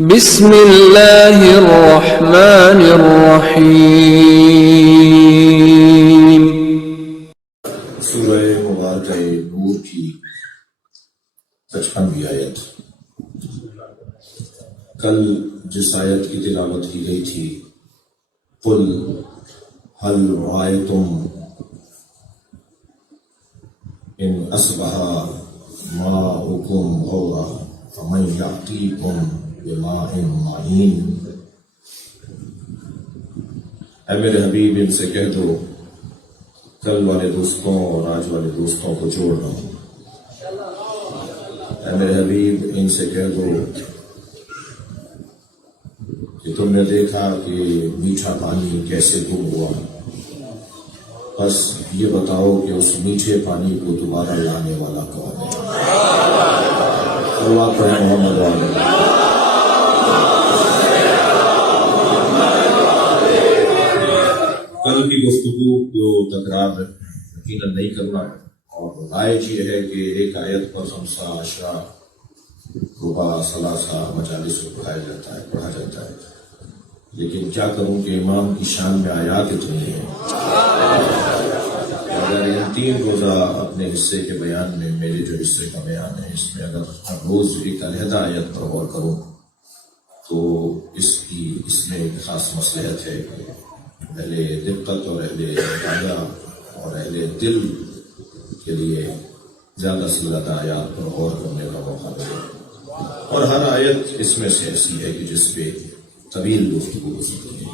بسم اللہ الرحمن الرحیم۔ سورہ مبارکہ نور کی 55ویں آیت۔ کل جس آیت کی تلاوت کی گئی تھی، قل هل رأيتم ان اصبح ماؤکم غورا فمن یأتیکم بماء معین۔ اے میرے حبیب، ان سے کہہ دو کل والے دوستوں اور آج والے دوستوں کو جوڑ دو۔ اے میرے حبیب، ان سے کہہ دو کہ تم نے دیکھا کہ میٹھا پانی کیسے گم ہوا، بس یہ بتاؤ کہ اس میٹھے پانی کو دوبارہ لانے والا کون ہے؟ اللہ پر محمد والے۔ کل کی گفتگو کو تکرار یقیناً نہیں کرنا، اور رائج یہ ہے کہ ایک آیت پر 5 عشرہ ربع 3 مجالس کو پڑھا جاتا ہے، لیکن کیا کروں کہ امام کی شان میں آیات اتنی ہیں، اگر ان 3 روزہ اپنے حصے کے بیان میں میرے جو حصے کا بیان ہے اس میں اگر ہر روز ایک علیحدہ آیت پر غور کروں تو اس میں ایک خاص مصلحت ہے کہ اہل دقت اور اہل مطالعہ اور اہل دل کے لیے زیادہ سے زیادہ آیات پر غور کرنے کا موقع ملے، اور ہر آیت اس میں سے ایسی ہے کہ جس پہ طویل گفتگو ہو سکتی ہے۔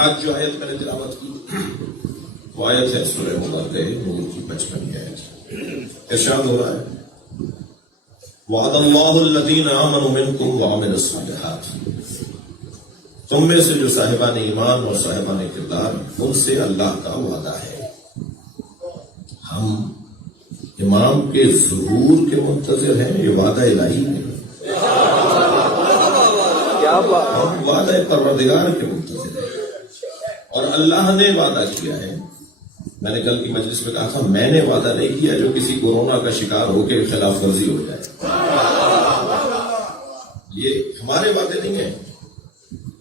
آج جو آیت میں نے تلاوت کی وہ آیت ہے سورہ مبارکہ نور کی 55ویں آیت۔ ارشاد ہو رہا ہے وعد اللہ الذین آمنوا منکم وعملوا الصالحات، تم میں سے جو صاحبان ایمان اور صاحبان کردار ان سے اللہ کا وعدہ ہے۔ ہم امام کے ظہور کے منتظر ہیں، یہ وعدہ الہی ہے، ہم وعدہ پروردگار کے منتظر ہیں، اور اللہ نے وعدہ کیا ہے۔ میں نے کل کی مجلس میں کہا تھا میں نے وعدہ نہیں کیا جو کسی کورونا کا شکار ہو کے خلاف ورزی ہو جائے، یہ ہمارے وعدے نہیں ہیں،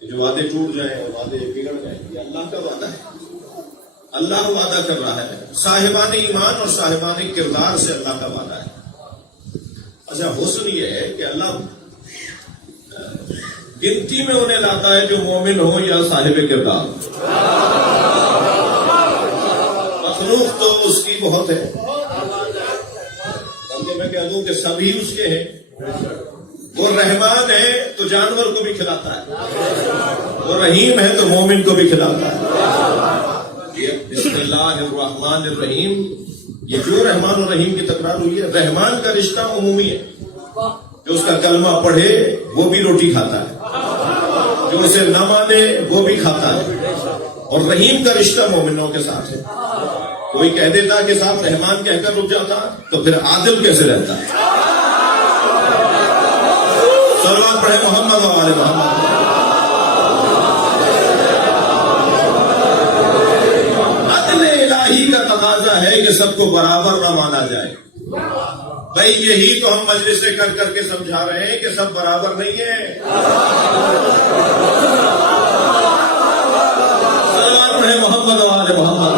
جو وعدے ٹوٹ جائیں اور وعدے بگڑ جائیں، یہ اللہ کا وعدہ ہے۔ اللہ وعدہ کر رہا ہے، صاحبان ایمان اور صاحبان کردار سے اللہ کا وعدہ ہے۔ اچھا، حسن یہ ہے کہ اللہ گنتی میں انہیں لاتا ہے جو مومن ہو یا صاحب کردار، مخلوق تو اس کی بہت ہے، بلکہ میں کہہ دوں کہ سبھی اس کے ہیں۔ وہ رحمان ہے تو جانور کو بھی کھلاتا ہے، وہ رحیم ہے تو مومن کو بھی کھلاتا ہے۔ بسم اللہ الرحمن الرحیم، یہ جو رحمان اور رحیم کی تکرار ہوئی ہے، رحمان کا رشتہ عمومی ہے، جو اس کا کلمہ پڑھے وہ بھی روٹی کھاتا ہے، جو اسے نہ مانے وہ بھی کھاتا ہے، اور رحیم کا رشتہ مومنوں کے ساتھ ہے۔ کوئی کہہ دیتا کہ صاحب رحمان کہہ کر رک جاتا تو پھر عادل کیسے رہتا؟ صلوات پڑھے محمد و آل محمد۔ عدل الہی کا تقاضا ہے کہ سب کو برابر نہ مانا جائے۔ بھائی یہی تو ہم مجلسیں کر کر کے سمجھا رہے ہیں کہ سب برابر نہیں ہیں۔ صلوات پڑھے محمد و آل محمد۔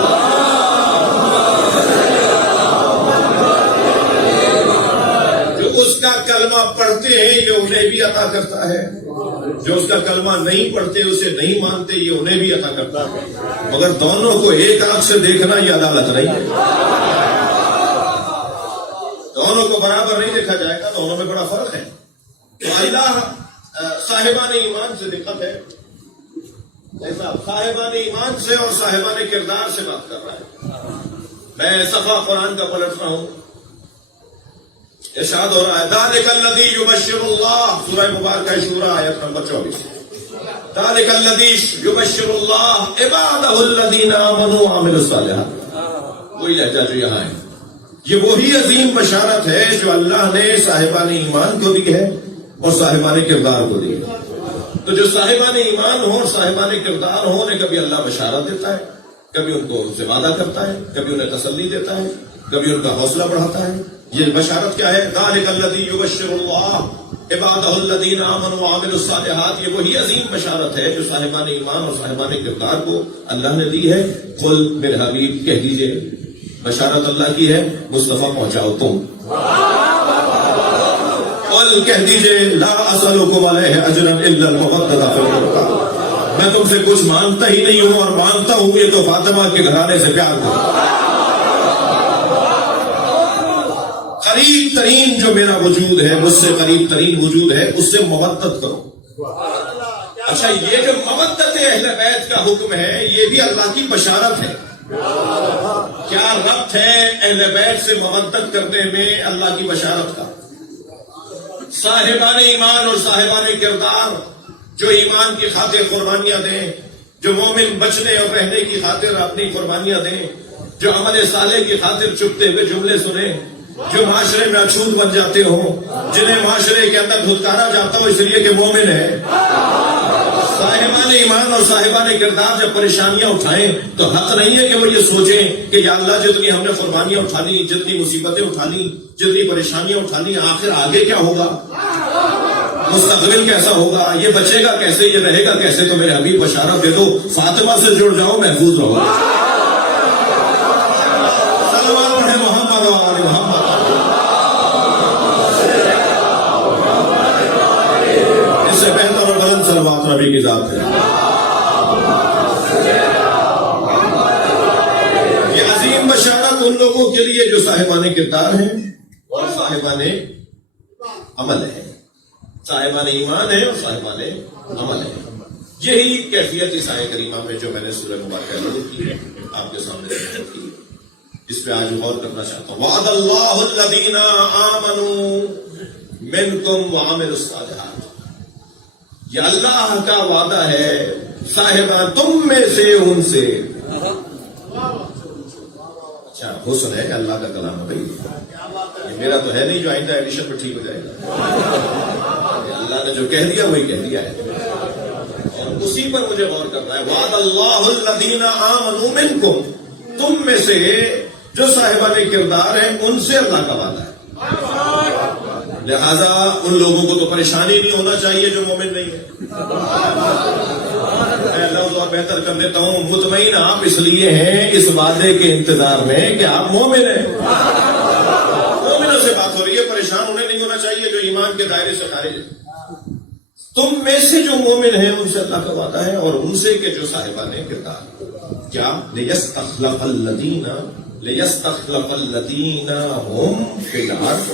اس کا کلمہ پڑھتے ہیں یہ انہیں بھی عطا کرتا ہے، جو اس کا کلمہ نہیں پڑھتے اسے نہیں مانتے یہ انہیں بھی عطا کرتا ہے، مگر دونوں کو ایک آنکھ سے دیکھنا یہ عدالت نہیں ہے، دونوں کو برابر نہیں دیکھا جائے گا، دونوں میں بڑا فرق ہے۔ تو اللہ صاحبان ایمان سے دقت ہے، ایسا صاحبان ایمان سے اور صاحبان کردار سے بات کر رہا ہے۔ میں صفحہ قرآن کا پلٹ رہا ہوں، ارشاد ہو رہا ہے ذالک الذی یبشر اللہ، سورہ مبارکہ شورى آیت نمبر 24۔ ذالک الذی یبشر اللہ عبادہ الذین آمنوا وعملوا الصالحات، وہی لہجہ جو یہاں ہے، یہ وہی عظیم بشارت ہے جو اللہ نے صاحبان ایمان کو دی ہے اور صاحبان کردار کو دی ہے۔ تو جو صاحبان ایمان ہوں اور صاحبان کردار ہوں انہیں کبھی اللہ بشارت دیتا ہے، کبھی ان کو سے وعدہ کرتا ہے، کبھی انہیں تسلی دیتا ہے، کبھی ان کا حوصلہ بڑھاتا ہے۔ یہ بشارت کیا ہے؟ ذالک الذی یبشر اللہ عبادہ الذین آمنوا وعملوا الصالحات، یہ وہی عظیم بشارت ہے جو صاحبان ایمان اور صاحبان کردار کو اللہ نے دی ہے. قل میرے حبیب کہہ دیجئے، بشارت اللہ کی ہے، مصطفیٰ پہنچاؤ تم. قل کہہ دیجئے لا اسألکم علیہ اجرا الا المودۃ فی القربى، میں تم سے کچھ مانگتا ہی نہیں ہوں، اور مانگتا ہوں یہ تو فاطمہ کے گھرانے سے پیار کرو. قریب ترین جو میرا وجود ہے، مجھ سے قریب ترین وجود ہے، اس سے مودت کرو. اچھا، یہ جو مودت اہل بیت کا حکم ہے، یہ بھی اللہ کی بشارت ہے. کیا ربط ہے اہل بیت سے مودت کرنے میں اللہ کی بشارت کا؟ صاحبان ایمان اور صاحبان کردار جو ایمان کی خاطر قربانیاں دیں، جو مومن بچنے اور رہنے کی خاطر اپنی قربانیاں دیں، جو عمل صالح کی خاطر چپتے ہوئے جملے سنیں، جو معاشرے میں اچھوت بن جاتے ہوں، جنہیں معاشرے کے اندر دھتکارا جاتا ہو اس لیے کہ مومن ہے. صاحبان ایمان اور صاحبان کردار جب پریشانیاں اٹھائیں تو حق نہیں ہے کہ وہ یہ سوچیں کہ یا اللہ جتنی ہم نے قربانیاں اٹھا لی، جتنی مصیبتیں اٹھا لی، جتنی پریشانیاں اٹھا لی، آخر آگے کیا ہوگا، مستقبل کیسا ہوگا، یہ بچے گا کیسے، یہ رہے گا کیسے. تو میرے حبیب بشارت دے دو، فاطمہ سے جڑ جاؤ، محفوظ رہو. سلمان پڑھے محمد و آل محمد. اس سے بہتر اور بلند صلوات نبی کی ذات ہے. یہ عظیم بشارت ان لوگوں کے لیے جو صاحبان کردار ہیں اور صاحبان عمل ہیں، صاحبان ایمان ہے اور صاحبان عمل ہے. یہی کیفیت اس آیت کریمہ میں جو میں نے سورہ مبارکہ نازل کی ہے آپ کے سامنے ذکر کی، اس پہ آج غور کرنا چاہتا ہوں. وعد اللہ الذین آمنوا منکم وعملوا الصالحات، یہ اللہ کا وعدہ ہے صاحبان تم میں سے، ان سے. اچھا، حسن ہے اللہ کا کلام ہے بھائی، یہ میرا تو ہے نہیں جو آئندہ ایڈیشن میں ٹھیک ہو جائے گا. اللہ نے جو کہہ دیا وہی کہہ دیا ہے، اور اسی پر مجھے غور کرنا ہے. وعد اللہ الذین آمنوا منکم، تم میں سے جو صاحبان کردار ہیں ان سے اللہ کا وعدہ ہے. لہذا ان لوگوں کو تو پریشانی نہیں ہونا چاہیے جو مومن نہیں ہے. میں لفظ اور بہتر کر دیتا ہوں، مطمئن آپ اس لیے ہیں اس وعدے کے انتظار میں کہ آپ مومن ہیں. مومنوں سے بات ہو رہی ہے، پریشان انہیں نہیں ہونا چاہیے جو ایمان کے دائرے سے خارج ہے. تم میں سے جو مومن ہیں ان سے اللہ کا وعدہ ہے، اور ان سے کہ جو صاحبان کردار. کیا لیستخلف الذین هم فی الارض،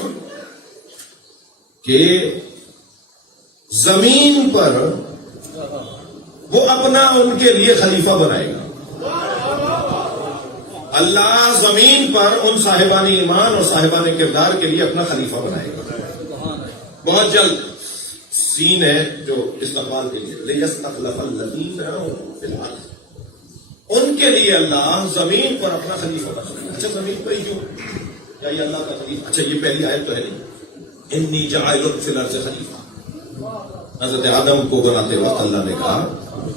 کہ زمین پر وہ اپنا ان کے لیے خلیفہ بنائے گا. اللہ زمین پر ان صاحبان ایمان اور صاحبان کردار کے لیے اپنا خلیفہ بنائے گا بہت جلد. سین ہے جو استقبال کے لیے، لیستخلف الذین فی الارض، ان کے لیے اللہ زمین پر اپنا خلیفہ بنائے گا. اچھا، زمین پر ہی کیوں؟ کیا یہ اللہ کا خلیفہ؟ اچھا، یہ پہلی آیت تو ہے نہیں، انی جاعل فی الارض خلیفہ. حضرت آدم کو بناتے وقت اللہ نے کہا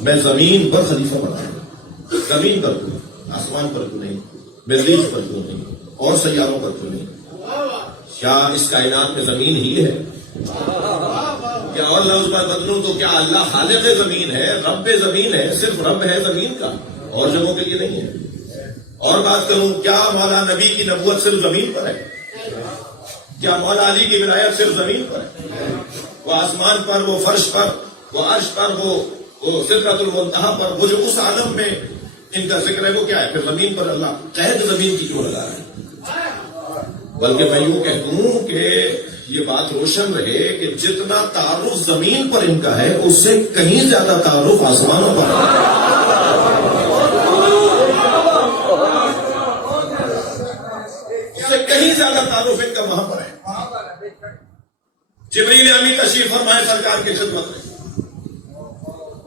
میں زمین پر خلیفہ بناؤں. زمین پر کیوں؟ آسمان پر کیوں نہیں؟ مریخ پر کیوں نہیں؟ اور سیاروں پر کیوں نہیں؟ کیا اس کائنات میں زمین ہی ہے؟ کیا اور لفظ پر بدلوں تو کیا اللہ خالق زمین ہے، رب زمین ہے، صرف رب ہے زمین کا، اور جگہوں کے لیے نہیں ہے؟ اور بات کروں، کیا مولا نبی کی نبوت صرف زمین پر ہے؟ کیا مولا علی کی ولایت صرف زمین پر ہے؟ وہ آسمان پر، وہ فرش پر، وہ عرش پر، وہ سدرۃ المنتہا پر، وہ جو اس عالم میں ان کا ذکر ہے وہ کیا ہے؟ پھر زمین پر اللہ قید زمین کی کیوں لگا ہے؟ بلکہ میں یوں کہہ دوں کہ یہ بات روشن رہے کہ جتنا تعارف زمین پر ان کا ہے اس سے کہیں زیادہ تعارف آسمانوں پر ہے. اس سے کہیں زیادہ تعارف ان کا وہاں پر ہے. جبریل امین تشریف فرمائے سرکار کی خدمت میں،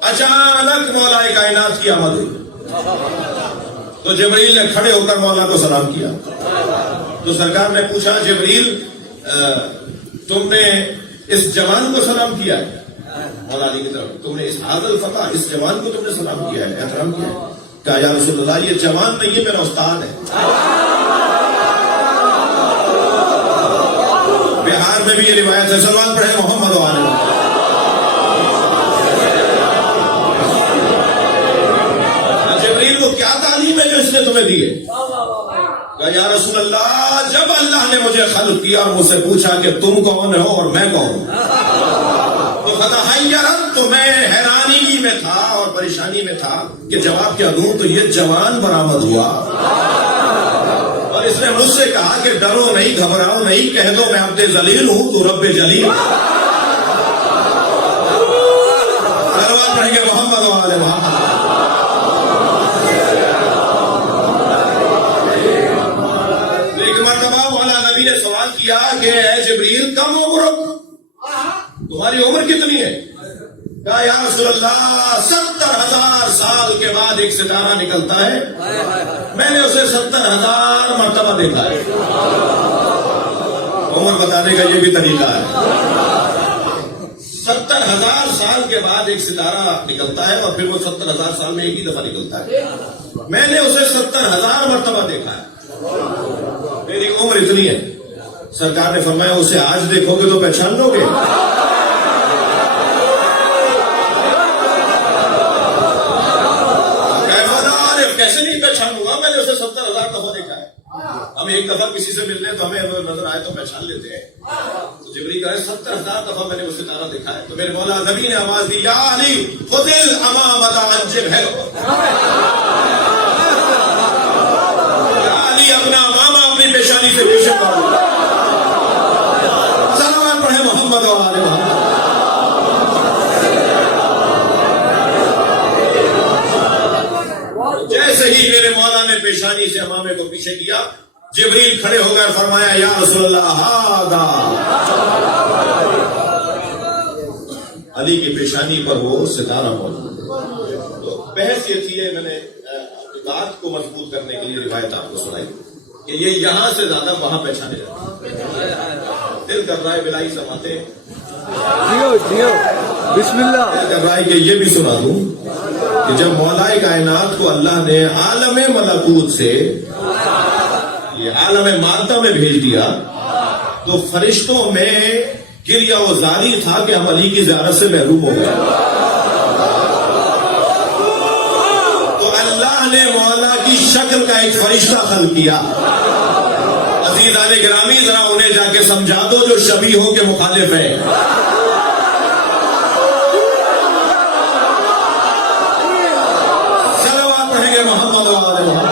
اچانک مولا کائنات کی آمد ہوئی تو جبریل نے کھڑے ہو کر مولا کو سلام کیا. تو سرکار نے پوچھا جبریل تم نے اس جوان کو سلام کیا ہے؟ مولا علی کی طرف، تم نے اس حاضر فتح اس جوان کو تم نے سلام کیا ہے، احترام کیا ہے؟ کہا یا رسول اللہ یہ جوان نہیں ہے، میرا استاد ہے. بہار میں بھی یہ روایت ہے. صلوات پڑھیں محمد و آل محمد. جبریل کو کیا تعلیم ہے جو اس نے تمہیں دی ہے؟ کہا یا رسول اللہ جب اللہ نے مجھے خلق کیا اور مجھ سے پوچھا کہ تم کون ہو اور میں کون ہوں تو فتحیرت تو میں حیرانی میں تھا اور پریشانی میں تھا کہ جواب کیا دوں. تو یہ جوان برآمد ہوا اور اس نے مجھ سے کہا کہ ڈرو نہیں گھبراؤ نہیں کہہ دو میں عبد ذلیل ہوں تو رب جلیل. صلوات پڑھیں گے محمد و آل محمد. ایک مرتبہ مولا نبی نے سوال کیا کہ اے جبریل کم عمر تمہاری عمر کتنی ہے؟ کہا یا رسول اللہ 70,000 سال کے بعد ایک ستارہ نکلتا ہے میں نے اسے 70,000 مرتبہ دیکھا ہے. عمر بتانے کا یہ بھی طریقہ ہے. 70,000 سال کے بعد ایک ستارہ نکلتا ہے اور پھر وہ 70,000 سال میں ایک ہی دفعہ نکلتا ہے. میں نے اسے 70,000 مرتبہ دیکھا ہے. میری عمر اتنی ہے. سرکار نے فرمایا اسے آج دیکھو گے تو پہچان لو گے. کیسے نہیں پہچانوں گا میں نے اسے 70,000 دفعہ دیکھا ہے. ہم ایک دفعہ کسی سے ملنے تو ہمیں نظر آئے تو پہچان لیتے ہیں. تو جبریل کہا 70,000 دفعہ میں نے وہ ستارہ دیکھا ہے. تو میرے مولا نبی نے آواز دی یا علی خذ الامامۃ عن جبہہ. یا علی اپنا امامہ اپنی پیشانی سے پیچھے کر دو. صلوات پڑھیں محمد و آل محمد. جیسے ہی میرے مولا نے پیشانی سے امامے کو پیچھے کیا جبریل کھڑے ہو گئے فرمایا یا رسول اللہ ہاذا. علی کی پیشانی پر وہ ستارہ موجود ہے. تو بحث یہ تھی میں نے بات کو مضبوط کرنے کے لیے روایت آپ کو سنائی کہ یہ یہاں سے زیادہ وہاں پہچانے جاتے ہیں. دل کر رہا ہے بلائی سماتے بسم اللہ دل کر رہا ہے کہ یہ بھی سنا دوں کہ جب مولا کائنات کو اللہ نے عالم ملکوت سے یہ عالم مادہ میں بھیج دیا تو فرشتوں میں گریہ و زاری تھا کہ ہم علی کی زیارت سے محروم ہو گئے. تو اللہ نے مولا کی شکل کا ایک فرشتہ خلق کیا. عزیزان گرامی ذرا انہیں جا کے سمجھا دو جو شبیہوں کے مخالف ہیں. صلوات پڑھیں گے محمد و آل محمد.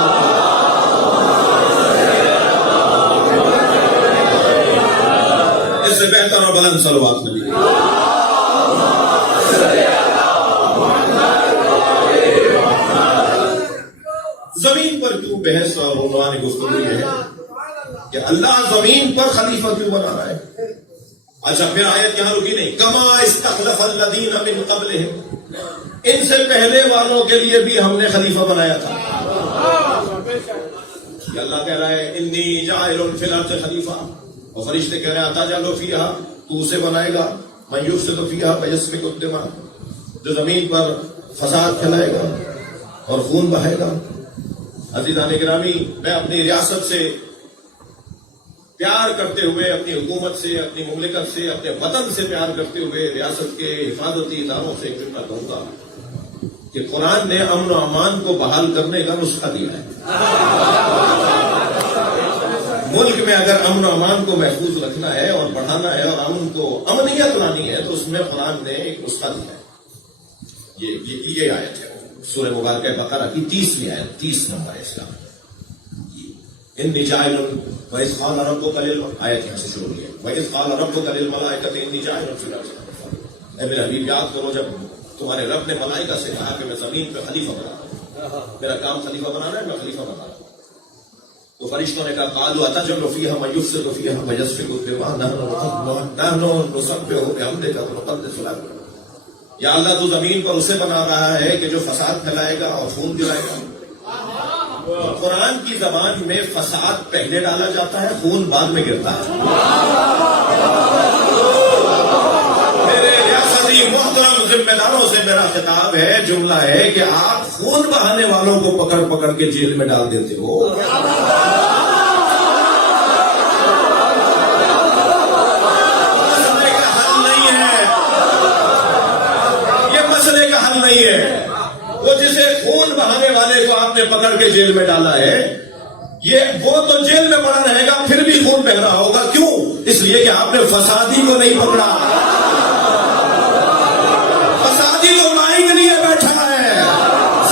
اس سے بہتر اور بلند صلوات نبی. زمین پر کیوں بحث اور عنوان گفتگو یہ ہے کہ اللہ زمین پر خلیفہ کیوں بنا رہا ہے. اچھا پھر آیت یہاں رکی نہیں. کما استخلف الذین من قبلہم ان سے پہلے والوں کے لیے بھی ہم نے خلیفہ بنایا تھا. کہ اللہ کہہ رہا ہے انی جاعل فی الارض خلیفہ اور فرشتے کہہ رہے ہیں اتجعل فیہا تو اسے بنائے گا من یفسد فیہا فیسفک الدماء جو زمین پر فساد پھیلائے گا اور خون بہائے گا. عزیزان گرامی میں اپنی ریاست سے پیار کرتے ہوئے اپنی حکومت سے اپنی مملکت سے اپنے وطن سے پیار کرتے ہوئے ریاست کے حفاظتی اداروں سے جملہ کہوں گا کہ قرآن نے امن و امان کو بحال کرنے کا نسخہ دیا ہے. ملک میں اگر امن و امان کو محفوظ رکھنا ہے اور بڑھانا ہے اور امن کو امنیت لانی ہے تو اس میں قرآن نے ایک نسخہ دیا ہے. یہ آیت ہے سورہ مبارکہ بقرہ کی 30ویں آیت 30 نمبر ہے اس کا. انی جاعل وَإِذْ قَالَ رَبُّكَ لِلْمَلَائِكَةِ آیت یہاں سے شروع ہوئی ہے. وَإِذْ قَالَ رَبُّكَ لِلْمَلَائِكَةِ إِنِّي جَاعِلٌ فِي الْأَرْضِ خَلِيفَةً. اے میرے حبیب یاد کرو جب تمہارے رب نے ملائکہ سے کہا کہ میں زمین پہ خلیفہ بنا رہا ہوں. میرا کام خلیفہ بنانا ہے میں خلیفہ بنا رہا ہوں. تو فرشتوں نے کہا قالوا اتجعل فيها من يفسد فيها ويسفك الدماء نحن نسبح بحمدك ونقدس لك. یا اللہ تو زمین پر اسے بنا رہا ہے کہ جو فساد پھیلائے گا اور خون گرائے گا. قرآن کی زبان میں فساد پہلے ڈالا جاتا ہے خون بعد میں گرتا ہے. میرے ریاستی محترم ذمہ داروں سے میرا خطاب ہے جملہ ہے کہ آپ خون بہانے والوں کو پکڑ پکڑ کے جیل میں ڈال دیتے ہو. نہیں ہے. وہ جسے خون بہانے والے کو آپ نے پکڑ کے جیل میں ڈالا ہے، وہ تو جیل میں پڑا رہے گا، پھر بھی خون بہ رہا ہوگا. کیوں؟ اس لیے کہ آپ نے فسادی کو نہیں پکڑا. فسادی تو مائی کے لیے بیٹھا ہے.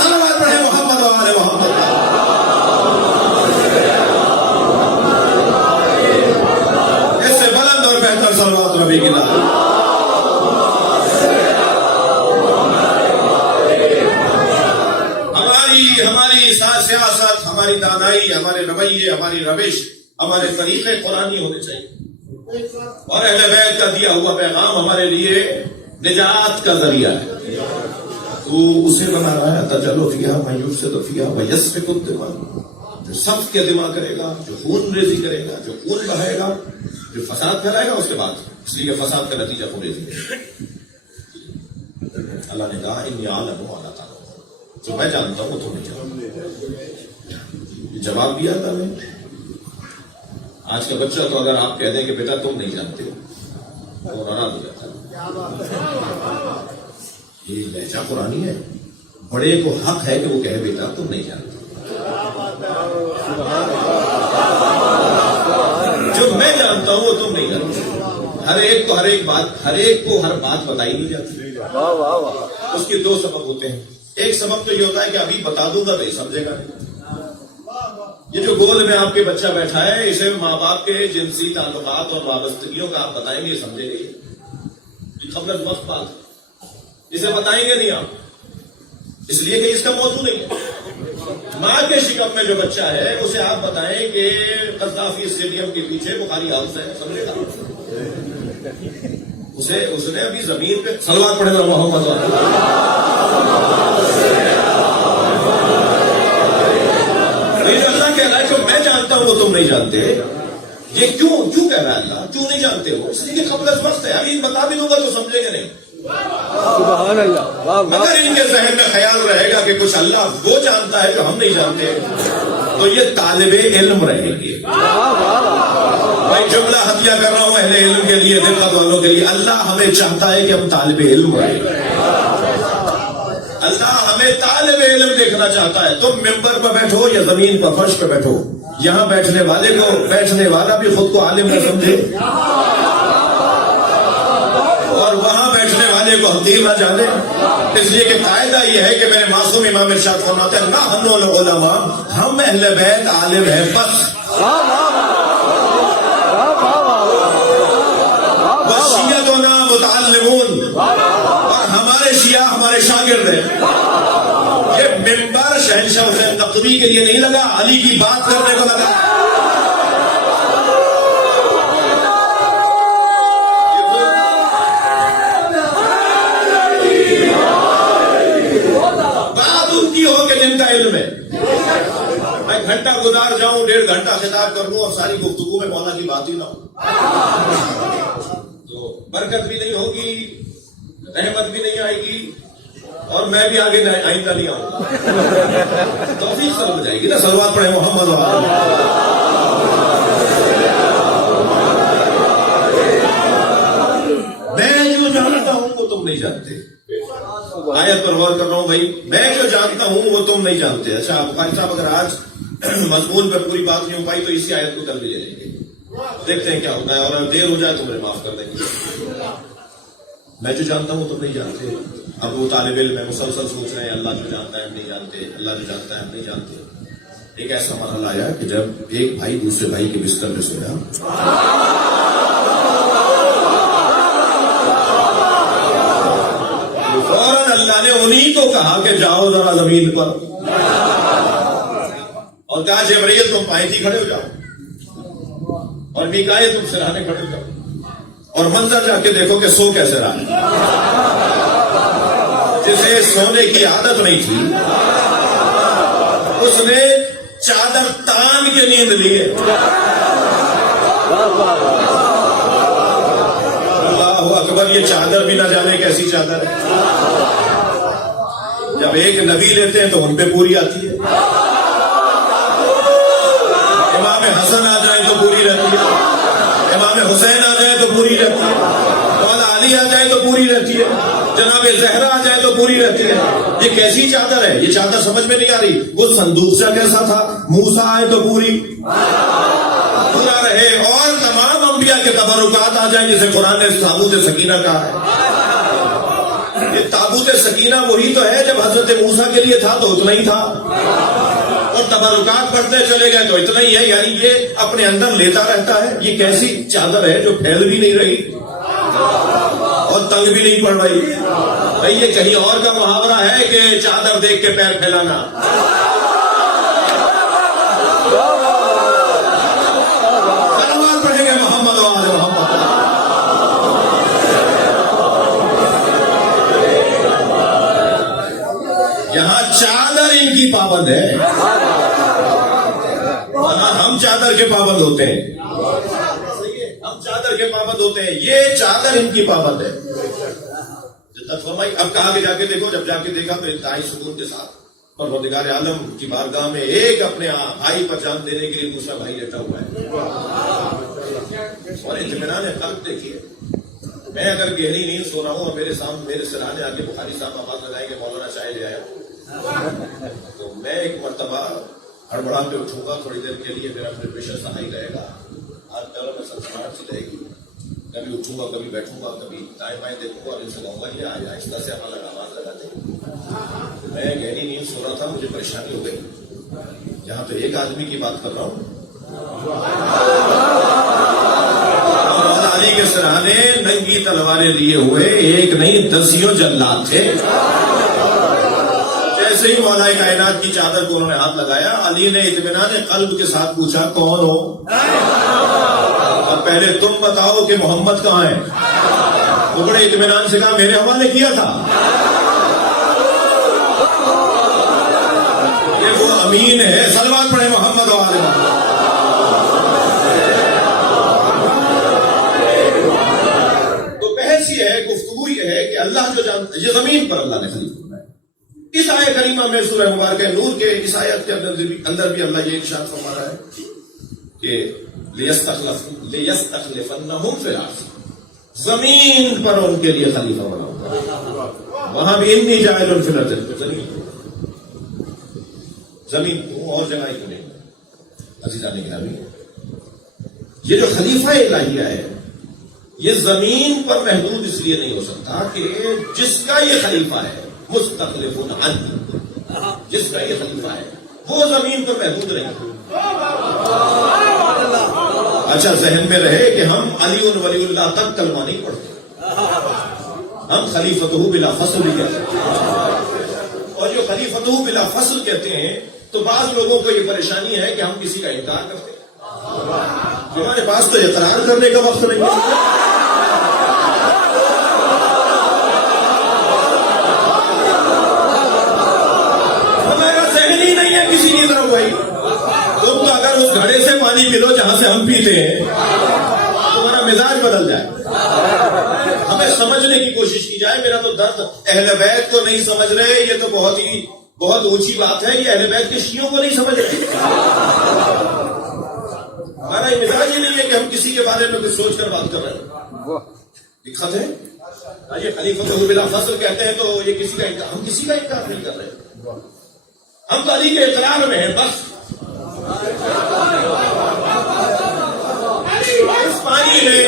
صلوات پڑھے محمد و آل محمد. اس سے بلند اور بہتر صلوات نبی کی لا. ہماری سیاست، ہماری دانائی، ہمارے رویے، ہماری روش، ہمارے طریقے قرآنی ہونے چاہیے. اور اہل بیت کا دیا ہوا پیغام ہمارے لیے نجات کا ذریعہ ہے. تو اسے بنا رہا ہے تجلو فیہا من یفسد فیہا ویسفک الدماء، جو سفک کے دماء کرے گا، جو خون ریزی کرے گا، جو خون بہائے گا، جو فساد پھیلائے گا. اس کے بعد اس لیے فساد کا نتیجہ خون ریزی ہے. اللہ نے کہا انی اعلم ما لا تعلمون، جو میں جانتا ہوں وہ تم نہیں جانتے. جواب دیا تھا میں. آج کا بچہ تو اگر آپ کہہ دیں کہ بیٹا تم نہیں جانتے ہو تو ناراض ہو جاتا ہے. یہ لہجہ قرآنی ہے. بڑے کو حق ہے کہ وہ کہے بیٹا تم نہیں جانتے. جو میں جانتا ہوں وہ تم نہیں جانتے. ہر ایک کو ہر بات بتائی نہیں جاتی. اس کے دو سبب ہوتے ہیں. ایک سبب تو یہ ہوتا ہے کہ ابھی بتا دوں گا تو یہ سمجھے گا نہیں. یہ جو گول میں آپ کے بچہ بیٹھا ہے، اسے ماں باپ کے جنسی تعلقات اور وابستگیوں کا آپ بتائیں گے یہ سمجھے گا. یہ قبل وقت بات اسے بتائیں گے نہیں آپ، اس لیے کہ اس کا موضوع نہیں ہے. ماں کے شکم میں جو بچہ ہے اسے آپ بتائیں کہ قذافی اسٹیڈیم کے پیچھے بخاری ہاؤس ہے، سمجھے گا. اس نے ابھی زمین پہ صلوات پڑھے گا محمد. اللہ کہہ رہا ہے کہ میں جانتا ہوں وہ تم نہیں جانتے. یہ کیوں کہہ رہا ہے اللہ؟ کیوں نہیں جانتے ہو؟ اس لیے کہ قبل از وقت ہے. ابھی بتا بھی دوں گا تو سمجھیں گے نہیں. سبحان اللہ. اگر ان کے ذہن میں خیال رہے گا کہ کچھ اللہ وہ جانتا ہے جو ہم نہیں جانتے تو یہ طالب علم رہیں گے. میں جملہ ہتھیا کر رہا ہوں اہل علم کے لیے، دقت والوں کے لیے. اللہ ہمیں چاہتا ہے کہ ہم طالب علم رہیں. اللہ ہمیں طالب علم دیکھنا چاہتا ہے. تم ممبر پر بیٹھو یا زمین پر فرش پہ بیٹھو، یہاں بیٹھنے والا بھی خود کو عالم نہ سمجھے اور وہاں بیٹھنے والے کو حقیر نہ جانے. اس لیے کہ قاعدہ یہ ہے کہ میرے معصوم امام ارشاد فرماتے ہیں نحن العلماء، ہم اہل بیت عالم ہیں بس. وشیعتنا متعلمون، اور ہمارے شیعہ ہمارے شاگرد ہیں. یہ ممبر شہنشاہ حسین تقوی کے لیے نہیں لگا، علی کی بات کرنے کو لگا. بات ان کی ہو کہ جن کا علم ہے. میں گھنٹہ گزار جاؤں، 1.5 گھنٹہ خطاب کر لوں اور ساری گفتگو میں مولا کی بات ہی نہ ہو تو برکت بھی نہیں ہوگی، رحمت بھی نہیں آئے گی، اور میں بھی آگے آئندہ نہیں آؤں گا. توفیق سب ہو جائے گی نا. صلوات پڑھے محمد و آل. میں جو جانتا ہوں وہ تم نہیں جانتے. آیت پر غور کر رہا ہوں بھائی. میں جو جانتا ہوں وہ تم نہیں جانتے. اچھا بخاری صاحب اگر آج مضمون پر پوری بات نہیں ہو پائی تو اسی آیت کو کل بھی لے لیں گے، دیکھتے ہیں کیا ہوتا ہے. اور اگر دیر ہو جائے تو مجھے معاف کر دیں گے. میں جو جانتا ہوں تم نہیں جانتے. اب وہ طالب علم ہے، مسلسل سوچ رہے ہیں اللہ جو جانتا ہے ہم نہیں جانتے، اللہ جو جانتا ہے ہم نہیں جانتے. ایک ایسا مرحلہ آیا کہ جب ایک بھائی دوسرے بھائی کے بستر میں سویا، فوراً اللہ نے انہی کو کہا کہ جاؤ ذرا زمین پر، اور کہا جبرائیل تم پائیدی کھڑے ہو جاؤ، اور میکائیل تم سرہانے کھڑے ہو جاؤ، اور منظر جا کے دیکھو کہ سو کیسے رہا. جسے سونے کی عادت نہیں تھی اس نے چادر تان کے نیند لی ہے. اللہ اکبر. یہ چادر بھی نہ جانے کیسی چادر ہے. جب ایک نبی لیتے ہیں تو ان پہ پوری آتی ہے. امام حسن آ جائیں تو پوری رہتی ہے، امام حسین آ جائیں تو پوری رہتی ہے. علی آ جائے تو پوری رہتی ہے، جناب زہرا آ جائے تو پوری رہتی ہے. یہ کیسی چادر ہے؟ یہ چادر سمجھ میں نہیں آ رہی. وہ صندوق سا کیسا تھا؟ موسیٰ آئے تو پوری پورا رہے، اور تمام انبیاء کے تبرکات آ جائیں جسے قرآن نے تابوت سکینہ کہا ہے. یہ تابوت سکینہ وہی تو ہے جب حضرت موسیٰ کے لیے تھا تو اتنا ہی تھا، اور تبرکات بڑھتے چلے گئے تو اتنا ہی ہے. یعنی یہ اپنے اندر لیتا رہتا ہے. یہ کیسی چادر ہے جو پھیل بھی نہیں رہی اور تنگ بھی نہیں پڑ رہی؟ بھئی یہ کہیں اور کا محاورہ ہے کہ چادر دیکھ کے پیر پھیلانا؟ سلوات پڑھیں گے محمد و آل محمد. یہاں چادر ان کی پابند ہے، ہم چادر کے پابند ہوتے ہیں. ہم چادر کے پابند ہوتے ہیں، یہ چادر ان کی پابند ہے. فرمائی اب کہا کہ جا کے دیکھو. جب جا کے دیکھا تو انتہائی سکون کے ساتھ پروردگار عالم کی بارگاہ میں ایک اپنے بھائی پر جان دینے کے لیے دوسرا بھائی لیٹا ہوا ہے. اور اطمینان قلب دیکھیے. میں اگر گہری نیند سو رہا ہوں اور میرے سامنے میرے سرانے آگے بخاری صاحب آواز لگائیں گے مولانا چائے لے آیا، تو میں ایک مرتبہ ہڑبڑا پہ اٹھوں گا. تھوڑی دیر کے لیے میرا بلڈ پریشر صحیح رہے گا، ہاتھ پیروں میں سنسناہٹ سی رہے گی. کبھی اٹھوں گا، کبھی بیٹھوں گا، کبھی دائیں بائیں دیکھوں گا اور ان سے کہوں گا یہ آہستہ سے ہمارا آواز لگاتے. میں گہری نیند سو رہا تھا، مجھے پریشانی ہو گئی. یہاں تو ایک آدمی کی بات کر رہا ہوں. مولا علی کے سرہانے ننگی تلواریں لیے ہوئے ایک نہیں دسیوں جلاد تھے. جیسے ہی مولا کائنات کی چادر کو انہوں نے ہاتھ لگایا، علی نے اطمینان قلب کے ساتھ پوچھا کون ہو؟ اب پہلے تم بتاؤ کہ محمد کہاں ہے. وہ بڑے اطمینان سے کہا میرے حوالے کیا تھا. یہ وہ امین ہے. صلوات پڑھے محمد و آل محمد. تو بحث یہ ہے، گفتگو یہ ہے کہ اللہ جو جانتا ہے، یہ زمین پر اللہ نے خلیفہ بنایا. اس آیت کریمہ میں سورہ مبارکہ نور کے اس آیت کے اندر بھی اللہ یہ ارشاد فرما رہا ہے کہ لِيَسْتَخْلِفَنَّهُمْ فِي الْأَرْضِ، زمین پر ان کے لیے خلیفہ بناؤں گا. وہاں بھی انی جاعل فی الارض، زمین کو اور جگہ ہی بنے گا. عزیزان گرامی، یہ جو خلیفہ الہیہ ہے یہ زمین پر محدود اس لیے نہیں ہو سکتا کہ جس کا یہ خلیفہ ہے مستخلف عنہ، جس کا یہ خلیفہ ہے وہ زمین پر محدود نہیں. اچھا ذہن میں رہے کہ ہم علی ولی اللہ تک کلمہ نہیں پڑھتے، ہم خلیفتہ بلا فصل بھی کہتے ہیں. اور جو خلیفتہ بلا فصل کہتے ہیں تو بعض لوگوں کو یہ پریشانی ہے کہ ہم کسی کا انکار کرتے ہیں. ہمارے پاس تو اقرار کرنے کا وقت نہیں ہے. ہمارا ذہن ہی نہیں ہے کسی کی طرف. بھائی تم تو اگر اس گھڑے سے پانی پی لو جہاں سے ہم پیتے ہیں تمہارا مزاج بدل جائے. ہمیں سمجھنے کی کوشش کی جائے. میرا تو درد اہل بیت کو نہیں سمجھ رہے، یہ تو بہت اونچی بات ہے. یہ اہل بیت کے شیعوں کو نہیں سمجھ رہے. ہمارا یہ مزاج ہی نہیں ہے کہ ہم کسی کے بارے میں کچھ سوچ کر بات کر رہے ہیں. دقت ہے. یہ خلیفۃ بلا فصل کہتے ہیں تو یہ کسی کا انکار، ہم کسی کا انکار نہیں کر رہے. ہم تو علی کے اقرار میں ہیں بس. اس پانی میں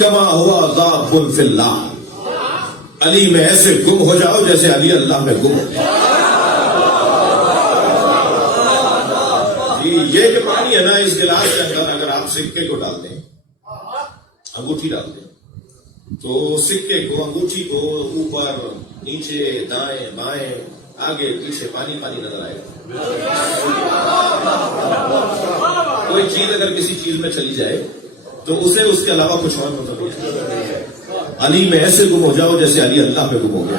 کما ہوا ذاب فی اللہ، علی میں ایسے گم ہو جاؤ جیسے علی اللہ میں گم ہو جائے. یہ جو پانی ہے نا اس گلاس کے اندر اگر آپ سکے کو ڈال دیں، انگوٹھی ڈال دیں، تو سکے کو انگوٹھی کو اوپر نیچے دائیں بائیں آگے پیچھے پانی پانی نظر آئے گا. کوئی چیز اگر کسی چیز میں چلی جائے تو اسے اس کے علاوہ کچھ اور مطلب نہیں. علی میں ایسے گم ہو جاؤ جیسے علی اللہ میں گم ہو گیا.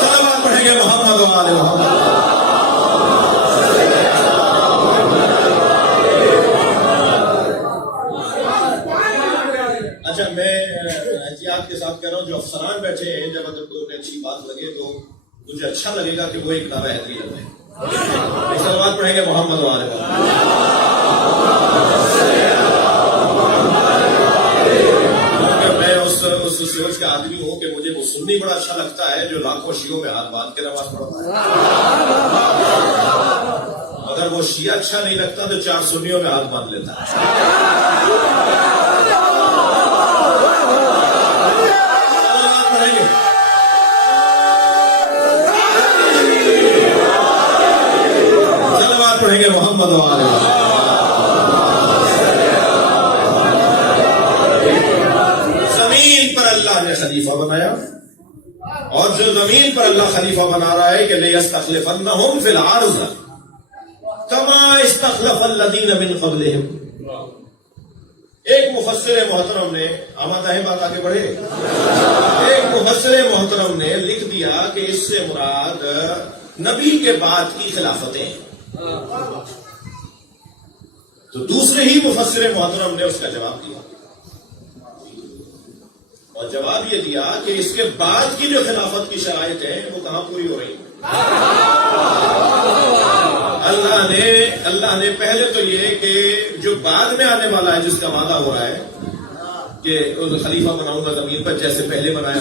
صلوات پڑھیں گے محمد و آل محمد. اچھا میں احتیاط کے ساتھ کہہ رہا ہوں، جو افسران بیٹھے ہیں جب اگر کوئی انہیں اچھی بات لگے تو مجھے اچھا لگے گا کہ وہ ایک نعرہ حیدری لگائیں. صلوات پڑھیں گے محمد و آل محمد. میں اس سوچ کا آدمی ہوں کہ مجھے وہ سنی بڑا اچھا لگتا ہے جو لاکھوں شیعوں میں ہاتھ باندھ کے نماز پڑھتا ہے. اگر وہ شیعہ اچھا نہیں لگتا تو 4 سنیوں میں ہاتھ باندھ لیتا ہے. پڑھیں گے محمد و آل محمد. زمین پر اللہ نے خلیفہ بنایا، اور جو زمین پر اللہ خلیفہ بنا رہا ہے کہ لِيَسْتَخْلِفَنَّهُمْ فِي الْأَرْضِ كَمَا اسْتَخْلَفَ الَّذِينَ مِنْ قَبْلِهِمْ. ایک مفسر محترم نے، آمادہ ہے بات آگے بڑھے، ایک مفسر محترم نے لکھ دیا کہ اس سے مراد نبی کے بعد کی خلافتیں ہیں. تو دوسرے ہی مفسر محترم نے اس کا جواب دیا، اور جواب یہ دیا کہ اس کے بعد کی جو خلافت کی شرائط ہیں وہ کہاں پوری ہو رہی ہیں. اللہ نے پہلے تو یہ کہ جو بعد میں آنے والا ہے جس کا وعدہ ہو رہا ہے کہ خلیفہ بناؤں گا زمین پر جیسے پہلے بنایا،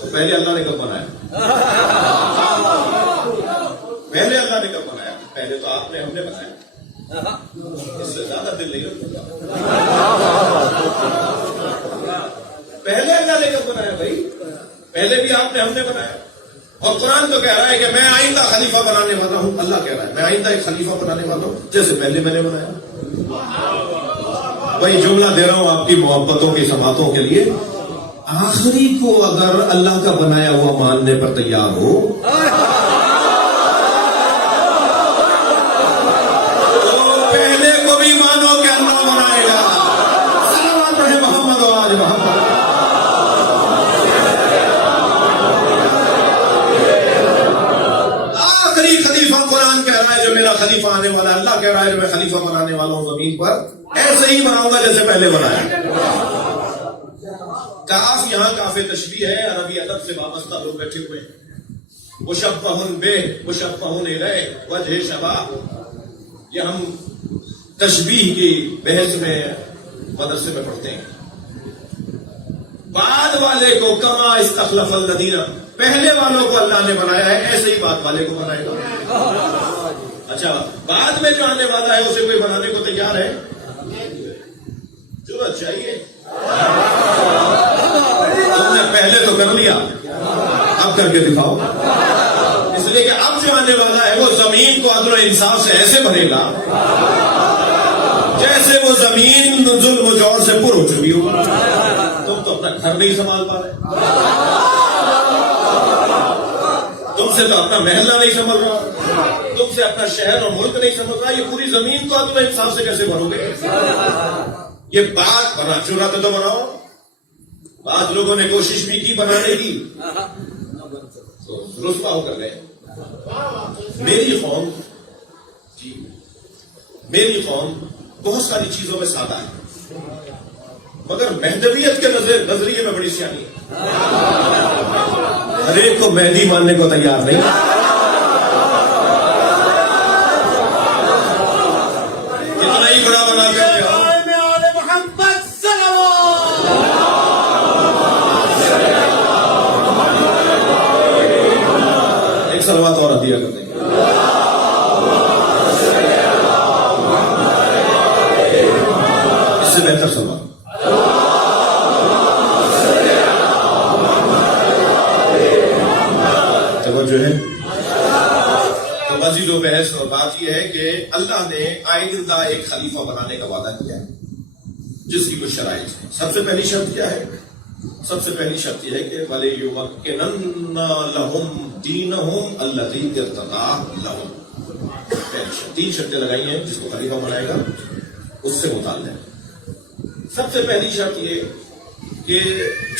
تو پہلے اللہ نے کب بنایا؟ پہلے اللہ نے کب بنایا؟ پہلے تو آپ نے، ہم نے بنایا. اس سے زیادہ دل نہیں ہوتا. پہلے اللہ نے کب بنایا بھائی؟ پہلے بھی آپ نے، ہم نے بنایا. اور قرآن تو کہہ رہا ہے کہ میں آئندہ خلیفہ بنانے والا ہوں. اللہ کہہ رہا ہے میں آئندہ ایک خلیفہ بنانے والا ہوں جیسے پہلے میں نے بنایا. وہی جملہ دے رہا ہوں آپ کی محبتوں کی سماعتوں کے لیے. آخری کو اگر اللہ کا بنایا ہوا ماننے پر تیار ہو خلیفہ آنے والا. اللہ کہہ رہا ہے میں خلیفہ بنانے والا ہوں زمین پر، ایسے ہی بناؤں گا جیسے پہلے بنایا. کاف یہاں کاف تشبیہ ہے، عربی ادب سے وابستہ لوگ بیٹھے ہوئے ہیں. مشبہ بہ مشبہ الیہ وجہ شبہ، یہ ہم تشبیہ کی بحث میں مدرسے میں پڑھتے ہیں. بعد والے کو کما استخلف الذین، پہلے والوں کو اللہ نے بنایا ہے ایسے ہی بعد والے کو بنائے گا. اچھا بعد میں جو آنے والا ہے اسے کوئی بنانے کو تیار ہے؟ ضرورت چاہیے. تم نے پہلے تو کر لیا، اب کر کے دکھاؤ. اس لیے کہ اب جو آنے والا ہے وہ زمین کو عدل و انصاف سے ایسے بھرے گا جیسے وہ زمین ظلم و جور سے پر ہو چکی ہو. تم تو اپنا گھر نہیں سنبھال پا رہے، تم سے تو اپنا محلہ نہیں سنبھل رہا، تم سے اپنا شہر اور ملک نہیں سمجھ رہا. یہ پوری زمین کو عدل و انصاف سے کیسے بھرو گے؟ یہ بات بنا چورا تو بناؤ. بعض لوگوں نے کوشش بھی کی بنانے کی تو رسوا ہو کر گئے. میری قوم بہت ساری چیزوں میں سادہ ہے مگر مہدویت کے نظریے میں بڑی سیانی ہے. ہر ایک کو مہدی ماننے کو تیار نہیں. کتنا ہی بڑا بنا کے ایک صلوات اور عطیہ کر دیں گے. اس سے بہتر صلوات جو ہے. تو مزید و بحث اور بات یہ ہے کہ اللہ نے آئندہ ایک خلیفہ بنانے کا وعدہ کیا ہے جس کی کچھ شرائط ہے. سب سے پہلی شرط کیا ہے؟ سب سے پہلی شرط یہ ہے کہ وَلَيُمَكِّنَنَّ لَهُمْ دِينَهُمْ الَّذِي ارْتَضَىٰ لَهُمْ. 3 شرطیں لگائی ہیں جس کو خلیفہ بنائے گا اس سے متعلق. سب سے پہلی شرط یہ کہ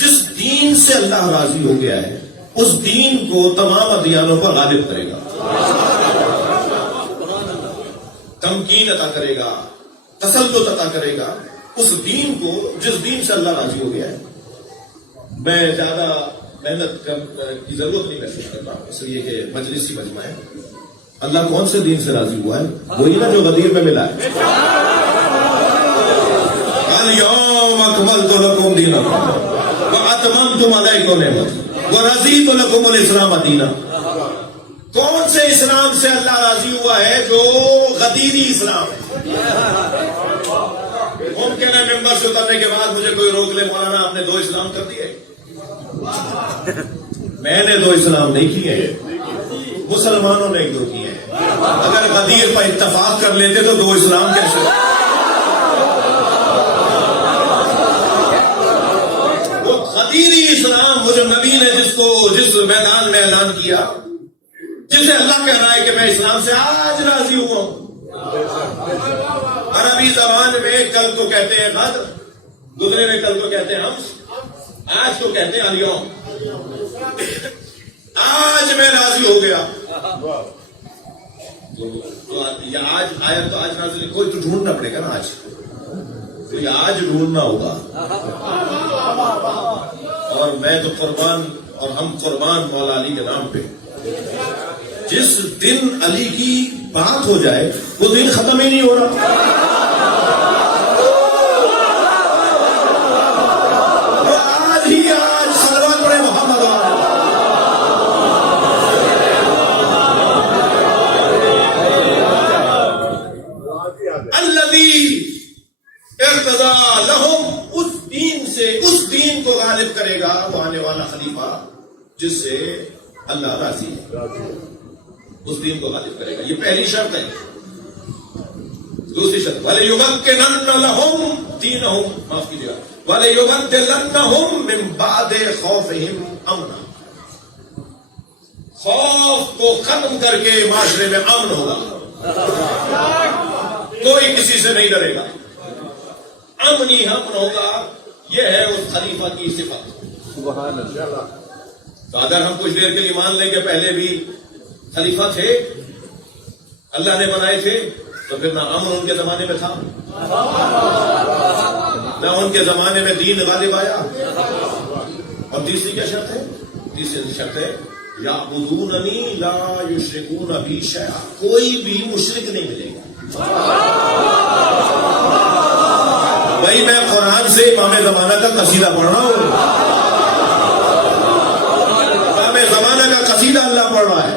جس دین سے اللہ راضی ہو گیا ہے اس دین کو تمام ادیانوں پر غالب کرے گا، تمکین عطا کرے گا، تسلط عطا کرے گا اس دین کو جس دین سے اللہ راضی ہو گیا ہے۔ میں زیادہ محنت کی ضرورت نہیں محسوس کرتا اس لیے کہ مجلسی مجمع ہے۔ اللہ کون سے دین سے راضی ہوا ہے؟ وہی نا جو غدیر میں ملا ہے، اليوم اکملت لکم دینکم واتممت علیکم نعمتی ورضیت لکم الاسلام دینا۔ کون سے اسلام سے اللہ راضی ہوا ہے؟ جو غدیری اسلام ہے۔ ممکن ہے ممبر سے اترنے کے بعد مجھے کوئی روک لے، مولانا آپ نے 2 اسلام کر دیے۔ میں نے 2 اسلام نہیں کیے، مسلمانوں نے 1-2 کیے ہیں۔ اگر غدیر پر اتفاق کر لیتے تو 2 اسلام کیسے؟ وہ غدیری اسلام، وہ جو نبی نے جس میدان میں اعلان کیا، جسے اللہ کہہ رہا ہے کہ میں اسلام سے آج راضی ہوا ہوں۔ عربی زبان میں کل کو کہتے ہیں غد، گزرے میں کل کو کہتے ہیں ہمس، آج کو کہتے ہیں اليوم۔ آج میں راضی ہو گیا تو آج آیا تو آج نازل کوئی تو ڈھونڈنا پڑے گا نا، آج کوئی آج ڈھونڈنا ہوگا۔ اور میں تو قربان اور ہم قربان مولا علی کے نام پہ، جس دن علی کی بات ہو جائے وہ دن ختم ہی نہیں ہو رہا۔ وہ آج ہی آج صلوات پڑھے محمد الذی ارتضی لہم، اس دین سے اس دین کو غالب کرے گا وہ آنے والا خلیفہ جس سے اللہ راضی ہے، اس دین کو غالب کرے گا۔ یہ پہلی شرط ہے۔ دوسری شرط وَلَيُمَكِّنَنَّ لَهُمْ دِينَهُمْ، معاف کیجیے گا، وَلَيُبَدِّلَنَّهُمْ مِنْ بَعْدِ خَوْفِهِمْ أَمْنًا، خوف کو ختم کر کے معاشرے میں امن ہوگا، کوئی کسی سے نہیں ڈرے گا، امن ہی امن ہوگا۔ یہ ہے اس خلیفہ کی صفت۔ سبحان اللہ۔ تو اگر ہم کچھ دیر کے لیے مان لیں کہ پہلے بھی خلیفہ تھے، اللہ نے بنائے تھے، تو پھر نہ امن ان کے زمانے میں تھا، نہ ان کے زمانے میں دین غالب آیا۔ اور تیسری کیا شرط ہے؟ تیسری شرط ہے یعبدوننی لا یشرکون بی شیئا، کوئی بھی مشرک نہیں ملے گا۔ بھائی میں قرآن سے امام زمانہ کا قصیدہ پڑھ رہا ہوں، امام زمانہ کا قصیدہ اللہ پڑھ رہا ہے۔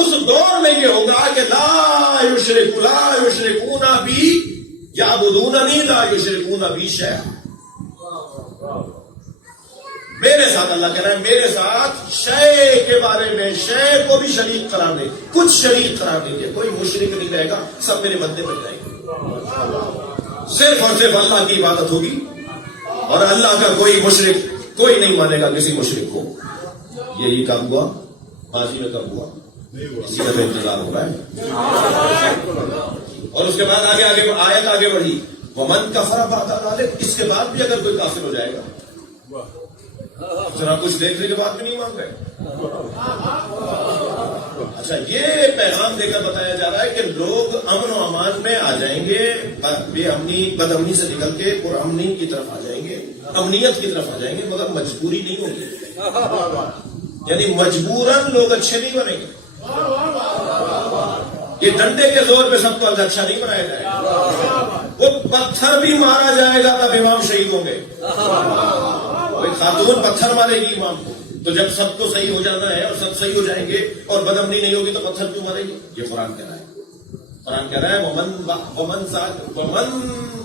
اس دور میں یہ ہوگا کہ لا یشرکون بی یعبدوننی لا یشرکون بی شیئا۔ میرے ساتھ اللہ کہہ رہا ہے، میرے ساتھ شے کے بارے میں، شے کو بھی شریک قرار دے، کچھ شریک قرار دیں گے، کوئی مشرک نہیں رہے گا، سب میرے بندے بن جائیں گے۔ صرف اور صرف اللہ کی عبادت ہوگی، اور اللہ کا کوئی مشرک کوئی نہیں مانے گا کسی مشرک کو۔ یہی کب ہوا؟ ماضی میں کب ہوا؟ اسی کا انتظار ہو رہا ہے۔ اور اس کے بعد آگے آیت آگے بڑھی، وَمَنْ كَفَرَ بَعْدَ ذَلِكَ، اس کے بعد بھی اگر کوئی کافر ہو جائے گا، ذرا کچھ دیکھنے کے بعد بھی نہیں مان گئے۔ اچھا، یہ پیغام دے کر بتایا جا رہا ہے کہ لوگ امن و امان میں آ جائیں گے، بے امنی بد امنی سے نکل کے پر امنی کی طرف آ جائیں گے، امنیت کی طرف آ جائیں گے، مگر مجبوری نہیں ہوگی، یعنی مجبوراً لوگ اچھے نہیں بنیں گے۔ یہ ڈنڈے کے زور پہ سب کو اچھا نہیں بنایا جائے گا، وہ پتھر بھی مارا جائے گا تب امام شہید ہوں گے۔ کوئی خاتون پتھر مارے گی امام کو، تو جب سب کو صحیح ہو جانا ہے اور سب صحیح ہو جائیں گے اور بدامنی نہیں ہوگی تو پتھر کیوں مارے گی؟ یہ قرآن کہہ رہا ہے۔ قرآن کہہ رہا ہے ومن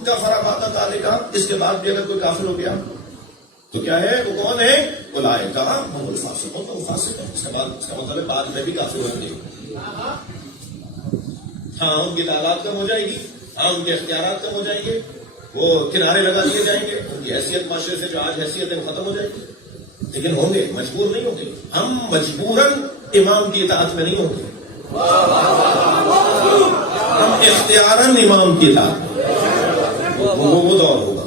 کفر بعد ذلک، اس کے بعد بھی اگر کوئی کافر ہو گیا تو کیا ہے؟ وہ کون ہے؟ اولئک هم الفاسقون، تو فاسق ہے۔ اس کا مطلب ہے بعد میں بھی کافر ہوں گے۔ ہاں، ان کی تعداد کم ہو جائے گی، ہاں ان کے اختیارات کم ہو جائیں گے، وہ کنارے لگا دیے جائیں گے، ان کی حیثیت معاشرے سے جو آج حیثیت ہے وہ ختم ہو جائے گی، لیکن ہوں گے، مجبور نہیں ہوں گے۔ ہم مجبوراً امام کی اطاعت میں نہیں ہوں گے، ہم اختیاراً امام کی اطاعت میں، وہ دور ہوگا۔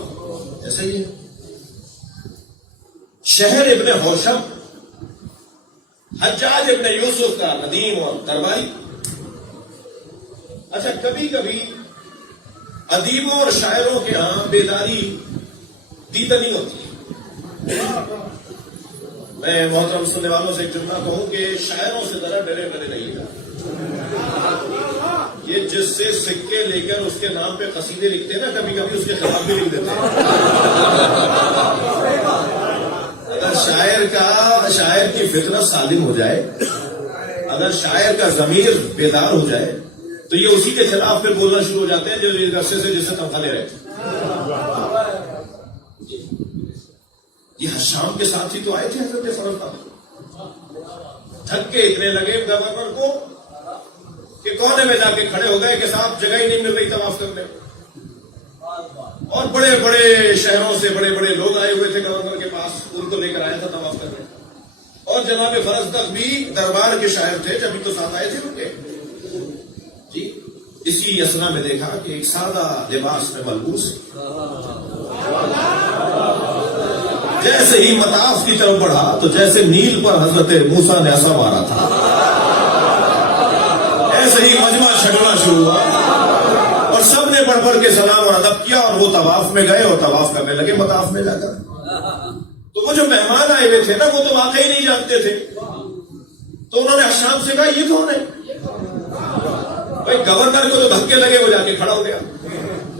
شہر ابن ہوشم حجاج ابن یوسف کا ندیم اور درباری. اچھا کبھی کبھی ادیبوں اور شاعروں کے ہاں بیداری دیدنی ہوتی ہے. میں محترم سننے والوں سے ایک جملہ کہوں کہ شاعروں سے ذرا ڈرے نہیں جا. یہ جس سے سکے لے کر اس کے نام پہ قصیدے لکھتے ہیں نا, کبھی کبھی اس کے خلاف بھی لکھ دیتے ہیں. اگر شاعر کی فطرت سالم ہو جائے, اگر شاعر کا ضمیر بیدار ہو جائے تو یہ اسی کے خلاف پھر بولنا شروع ہو جاتے ہیں جو رسے سے جسے تنخواہ لے رہے تھے. یہ شام کے ساتھ ہی تو آئے تھے حضرت فرزدہ, تھک کے اتنے لگے گورنر کو کہ کونے میں جا کے کھڑے ہو گئے کہ صاحب جگہ ہی نہیں مل رہی طواف کرنے. اور بڑے بڑے شہروں سے بڑے بڑے لوگ آئے ہوئے تھے گورنر کے پاس, ان کو لے کر آیا تھا طواف کرنے. اور جناب فرزدق بھی دربار کے شاعر تھے, جبھی تو ساتھ آئے تھے ان کے جی. اسی اسنا میں دیکھا کہ ایک سادہ لباس میں ملبوس جیسے ہی مطاف کی طرف بڑھا تو جیسے نیل پر حضرت موسیٰ نے عصا مارا تھا, ایسے ہی مجمع چھٹنا شروع ہوا اور سب نے بڑھ بڑھ کے سلام اور ادب کیا اور وہ طواف میں گئے اور طواف کرنے لگے مطاف میں جا کر. تو وہ جو مہمان آئے ہوئے تھے نا, وہ تو واقعی نہیں جانتے تھے, تو انہوں نے حشام سے کہا یہ کون ہے؟ بھائی گورنر کو تو دھکے لگے, وہ جا کے کھڑا ہو گیا.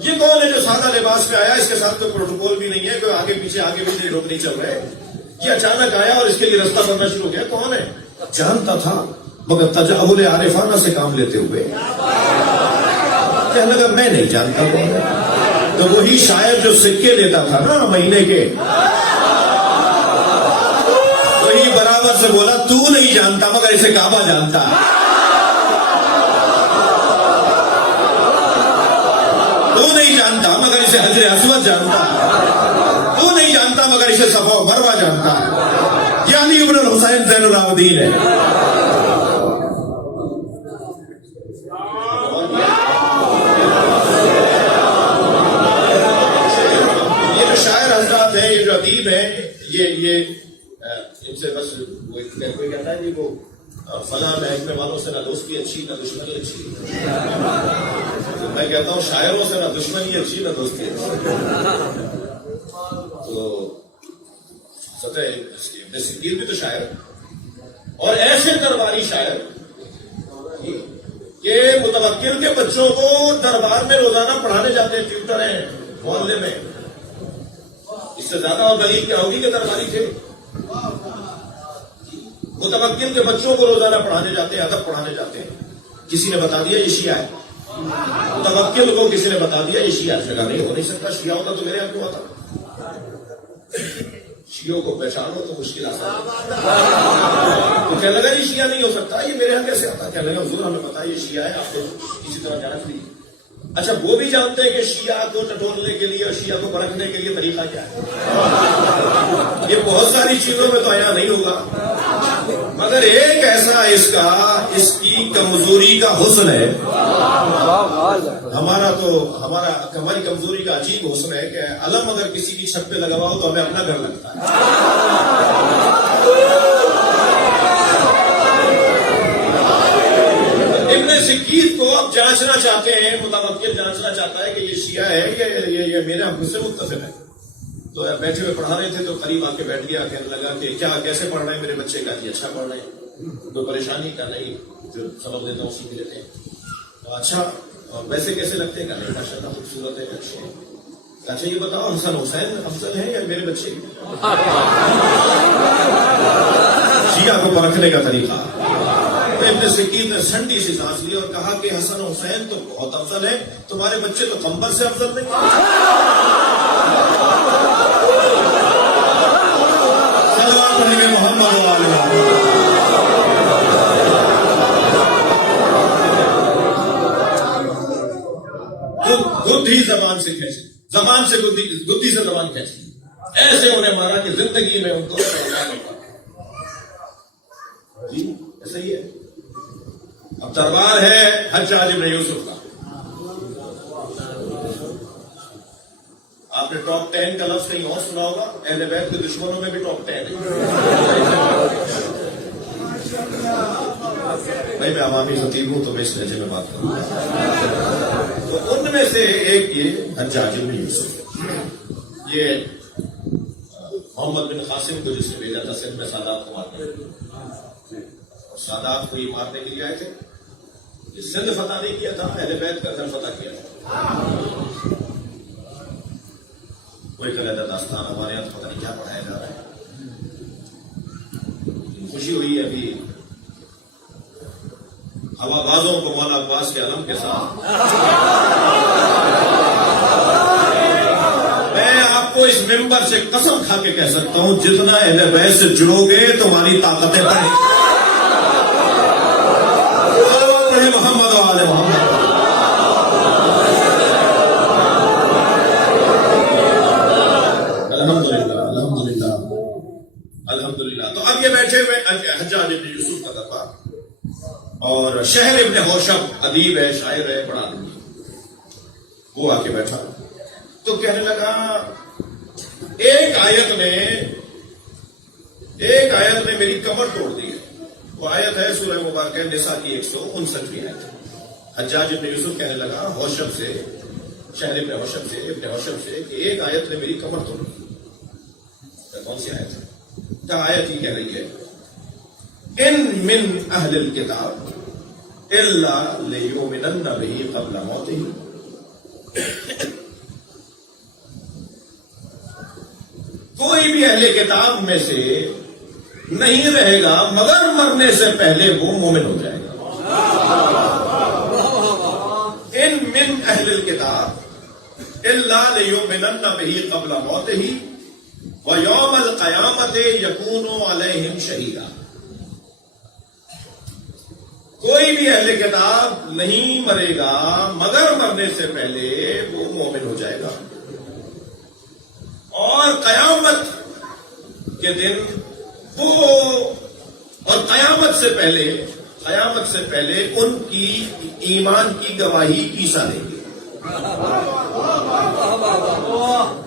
یہ کون ہے جو سادہ لباس میں آیا, اس کے ساتھ کوئی پروٹوکول بھی نہیں ہے, کوئی آگے پیچھے لوگ نہیں چل رہے, یہ اچانک آیا اور اس کے لیے رستہ بننا شروع ہو گیا. کون ہے؟ جانتا تھا مگر تجاہل عارفانہ سے کام لیتے ہوئے کہنے لگا میں نہیں جانتا کون ہے. تو وہی شاعر جو سکے لیتا تھا نا مہینے کے, وہی برابر سے بولا تو نہیں جانتا مگر اسے کعبہ جانتا ہے. تو نہیں جانتا مگر اسے حجر اسود جانتا ہے. تو نہیں جانتا مگر اسے صفا و مروہ جانتا ہے. یہ علی ابن الحسین زین العابدین ہے. یہ جو شاعر حضرات ہیں, یہ جو ادیب ہیں, یہ ان سے بس کوئی کہتا ہے جی وہ فلاں محکمے والوں سے نہ دوستی اچھی نہ دشمنی اچھی. میں کہتا ہوں شاعروں سے نہ دشمنی اچھی نہ دوستی اچھی. تو سطح ابن سکیر بھی تو شاعر, اور ایسے درباری شاعر کہ متوکل کے بچوں کو دربار میں روزانہ پڑھانے جاتے ہیں, ٹیوٹر ہیں محلے میں. اس سے زیادہ اور دلیل کیا ہوگی کہ درباری تھے. متوکل کے بچوں کو روزانہ پڑھانے جاتے ہیں, ادب پڑھانے جاتے ہیں. کسی نے بتا دیا یہ شیعہ ہے, متوکل کو کسی نے بتا دیا یہ شیعہ جگہ نہیں ہو نہیں سکتا. شیعہ ہوتا تو میرے یہاں کیوں آتا؟ شیعوں کو پہچانو تو مشکل آسان. تو کہنے لگا یہ شیعہ نہیں ہو سکتا, یہ میرے یہاں کیسے آتا؟ کہنے لگا حضور ہمیں پتا یہ شیعہ ہے, آپ کو کسی طرح جانچ لیجیے. اچھا وہ بھی جانتے ہیں کہ شیعہ کو ٹٹولنے کے لیے اور شیعہ کو پرکھنے کے لیے طریقہ کیا ہے. یہ بہت ساری چیزوں میں تو آیا نہیں ہوگا, مگر ایک ایسا اس کی کمزوری کا حسن ہے. ہماری کمزوری کا عجیب حسن ہے کہ علم اگر کسی کی چھت پہ لگا ہوا ہو تو ہمیں اپنا گھر لگتا ہے. ابن سکیر کو اب جانچنا چاہتے ہیں, متوکل جانچنا چاہتا ہے کہ یہ شیعہ ہے یہ میرے ہم سے متفق ہے. تو بیٹھے ہوئے پڑھا رہے تھے تو قریب آ کے بیٹھ گیا, کہنے لگا کہ کیا کیسے پڑھ رہے ہیں میرے بچے کا؟ اچھا پڑھ رہے ہیں, کوئی پریشانی کا نہیں, جو سبق دیتا ہوں سیکھ لیتے ہیں. اچھا ویسے کیسے لگتے ہیں؟ کہنے ماشاء اللہ خوبصورت ہے, اچھے ہیں. اچھا یہ بتاؤ حسن حسین افضل ہیں یا میرے بچے؟ شیعہ کو پرکھنے کا طریقہ. ابن سکیر نے سنڈی سی سانس لی اور کہا کہ حسن حسین تو بہت افضل ہے, تمہارے بچے تو کمبر سے افضل نہیں. محمد گدھی زبان سے کھینچی, زبان سے گدھی سے زبان کھینچی, ایسے انہیں مارا کہ زندگی میں ان کو جی ایسا ہی ہے. اب دربار ہے حجاج ابن یوسف کا. اب آپ نے ٹاپ 10 کا لفظ کہیں اور سنا ہوگا, اہل بیت کے دشمنوں میں بھی ٹاپ 10 ہے. بھائی میں عوامی خطیب ہوں تو میں اس لہجے میں بات کروں. تو ان میں سے ایک یہ حجاج بن یوسف, یہ محمد بن قاسم کو جس نے بھیجا تھا سندھ میں سادات کو مارنے کے لیے, سادات کو یہ مارنے کے لیے آئے تھے. یہ سندھ فتح نہیں کیا تھا, اہل بیت کا گھر فتح کیا تھا. کوئی کہتا داستان ہمارے یہاں پتہ نہیں کیا پڑھایا جا رہا ہے. خوشی ہوئی ہے ابھی ہوا بازوں کو مولا عباس کے علم کے ساتھ. میں آپ کو اس ممبر سے قسم کھا کے کہہ سکتا ہوں, جتنا اہل بیت سے جڑو گے تمہاری طاقتیں بڑھیں. محمد و آل محمد. الحمدللہ الحمدللہ. تو اب یہ بیٹھے ہوئے حجاج بن یوسف کا دفعہ, اور شہر ابن ہوشب ادیب ہے, شاعر ہے, بڑا آدمی, وہ آ کے بیٹھا تو کہنے لگا ایک آیت نے میری کمر توڑ دی ہے. وہ آیت ہے سورہ مبارکہ نساء کی 159 آیت. حجاج ابن یوسف کہنے لگا ہوشب سے, شہر ابن ہوشب سے کہ ایک آیت نے میری کمر توڑ دی. کون سی آیت ہے؟ کیا آیت ہی کہہ رہی ہے ان من اہل الکتاب الا لیؤمنن بہ قبل موتہ. کوئی بھی اہل کتاب میں سے نہیں رہے گا مگر مرنے سے پہلے وہ مومن ہو جائے گا. ان من اہل الکتاب الا لیؤمنن بہ قبل موتہ وَيَوْمَ الْقِيَامَةِ يَكُونُ عَلَيْهِمْ شَهِيدًا. کوئی بھی اہل کتاب نہیں مرے گا مگر مرنے سے پہلے وہ مومن ہو جائے گا, اور قیامت کے دن وہ, اور قیامت سے پہلے ان کی ایمان کی گواہی عیسیٰ دیں گے.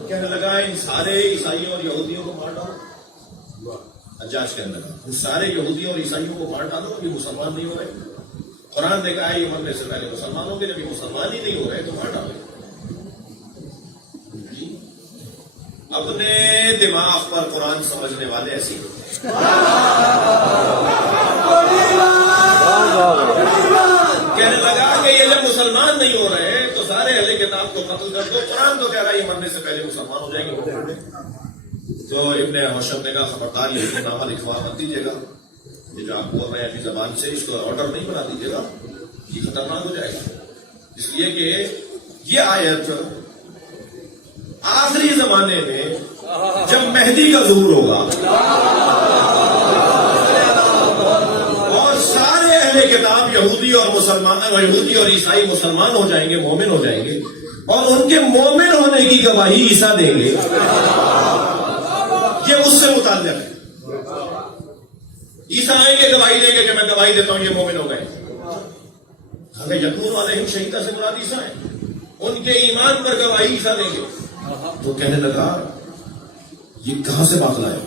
کہنے لگا ان سارے عیسائیوں اور یہودیوں کو مار ڈالو. حجاج کہنے لگا ان سارے یہودیوں اور عیسائیوں کو مار ڈالو, یہ مسلمان نہیں ہو رہے. قرآن نے کہا ہے یہ مرنے سے پہلے مسلمان ہوں گے, جب یہ مسلمان ہی نہیں ہو رہے تو مار ڈالو. اپنے دماغ پر قرآن سمجھنے والے ایسی کہنے لگا کہ یہ جب مسلمان نہیں ہو رہے تو سارے اہل کتاب کو قتل کر دو. قرآن تو کہہ رہا ہے یہ مرنے سے پہلے مسلمان ہو جائیں گے. تو ابن ہوشب نے کہا خبردار یہ حکم لکھوا مت دیجیے گا, یہ جو آپ بول رہے ہیں اپنی زبان سے اس کو آرڈر نہیں بنا دیجیے گا, یہ خطرناک ہو جائے گا. اس لیے کہ یہ آیت آخری زمانے میں جب مہدی کا ظہور ہوگا اور سارے اہل کتاب یہودی اور مسلمان, یہودی اور عیسائی مسلمان ہو جائیں گے, مومن ہو جائیں گے, اور ان کے مومن ہونے کی گواہی عیسیٰ دیں گے, یہ اس سے متعلق ہے. عیسیٰ آئیں گے گواہی دیں گے کہ میں گواہی دیتا ہوں یہ مومن ہو گئے. ہمیں یقون علیہم شہیدہ سے مراد عیسیٰ ہے, ان کے ایمان پر گواہی عیسیٰ دیں گے. تو کہنے لگا یہ کہاں سے بات لائے ہو؟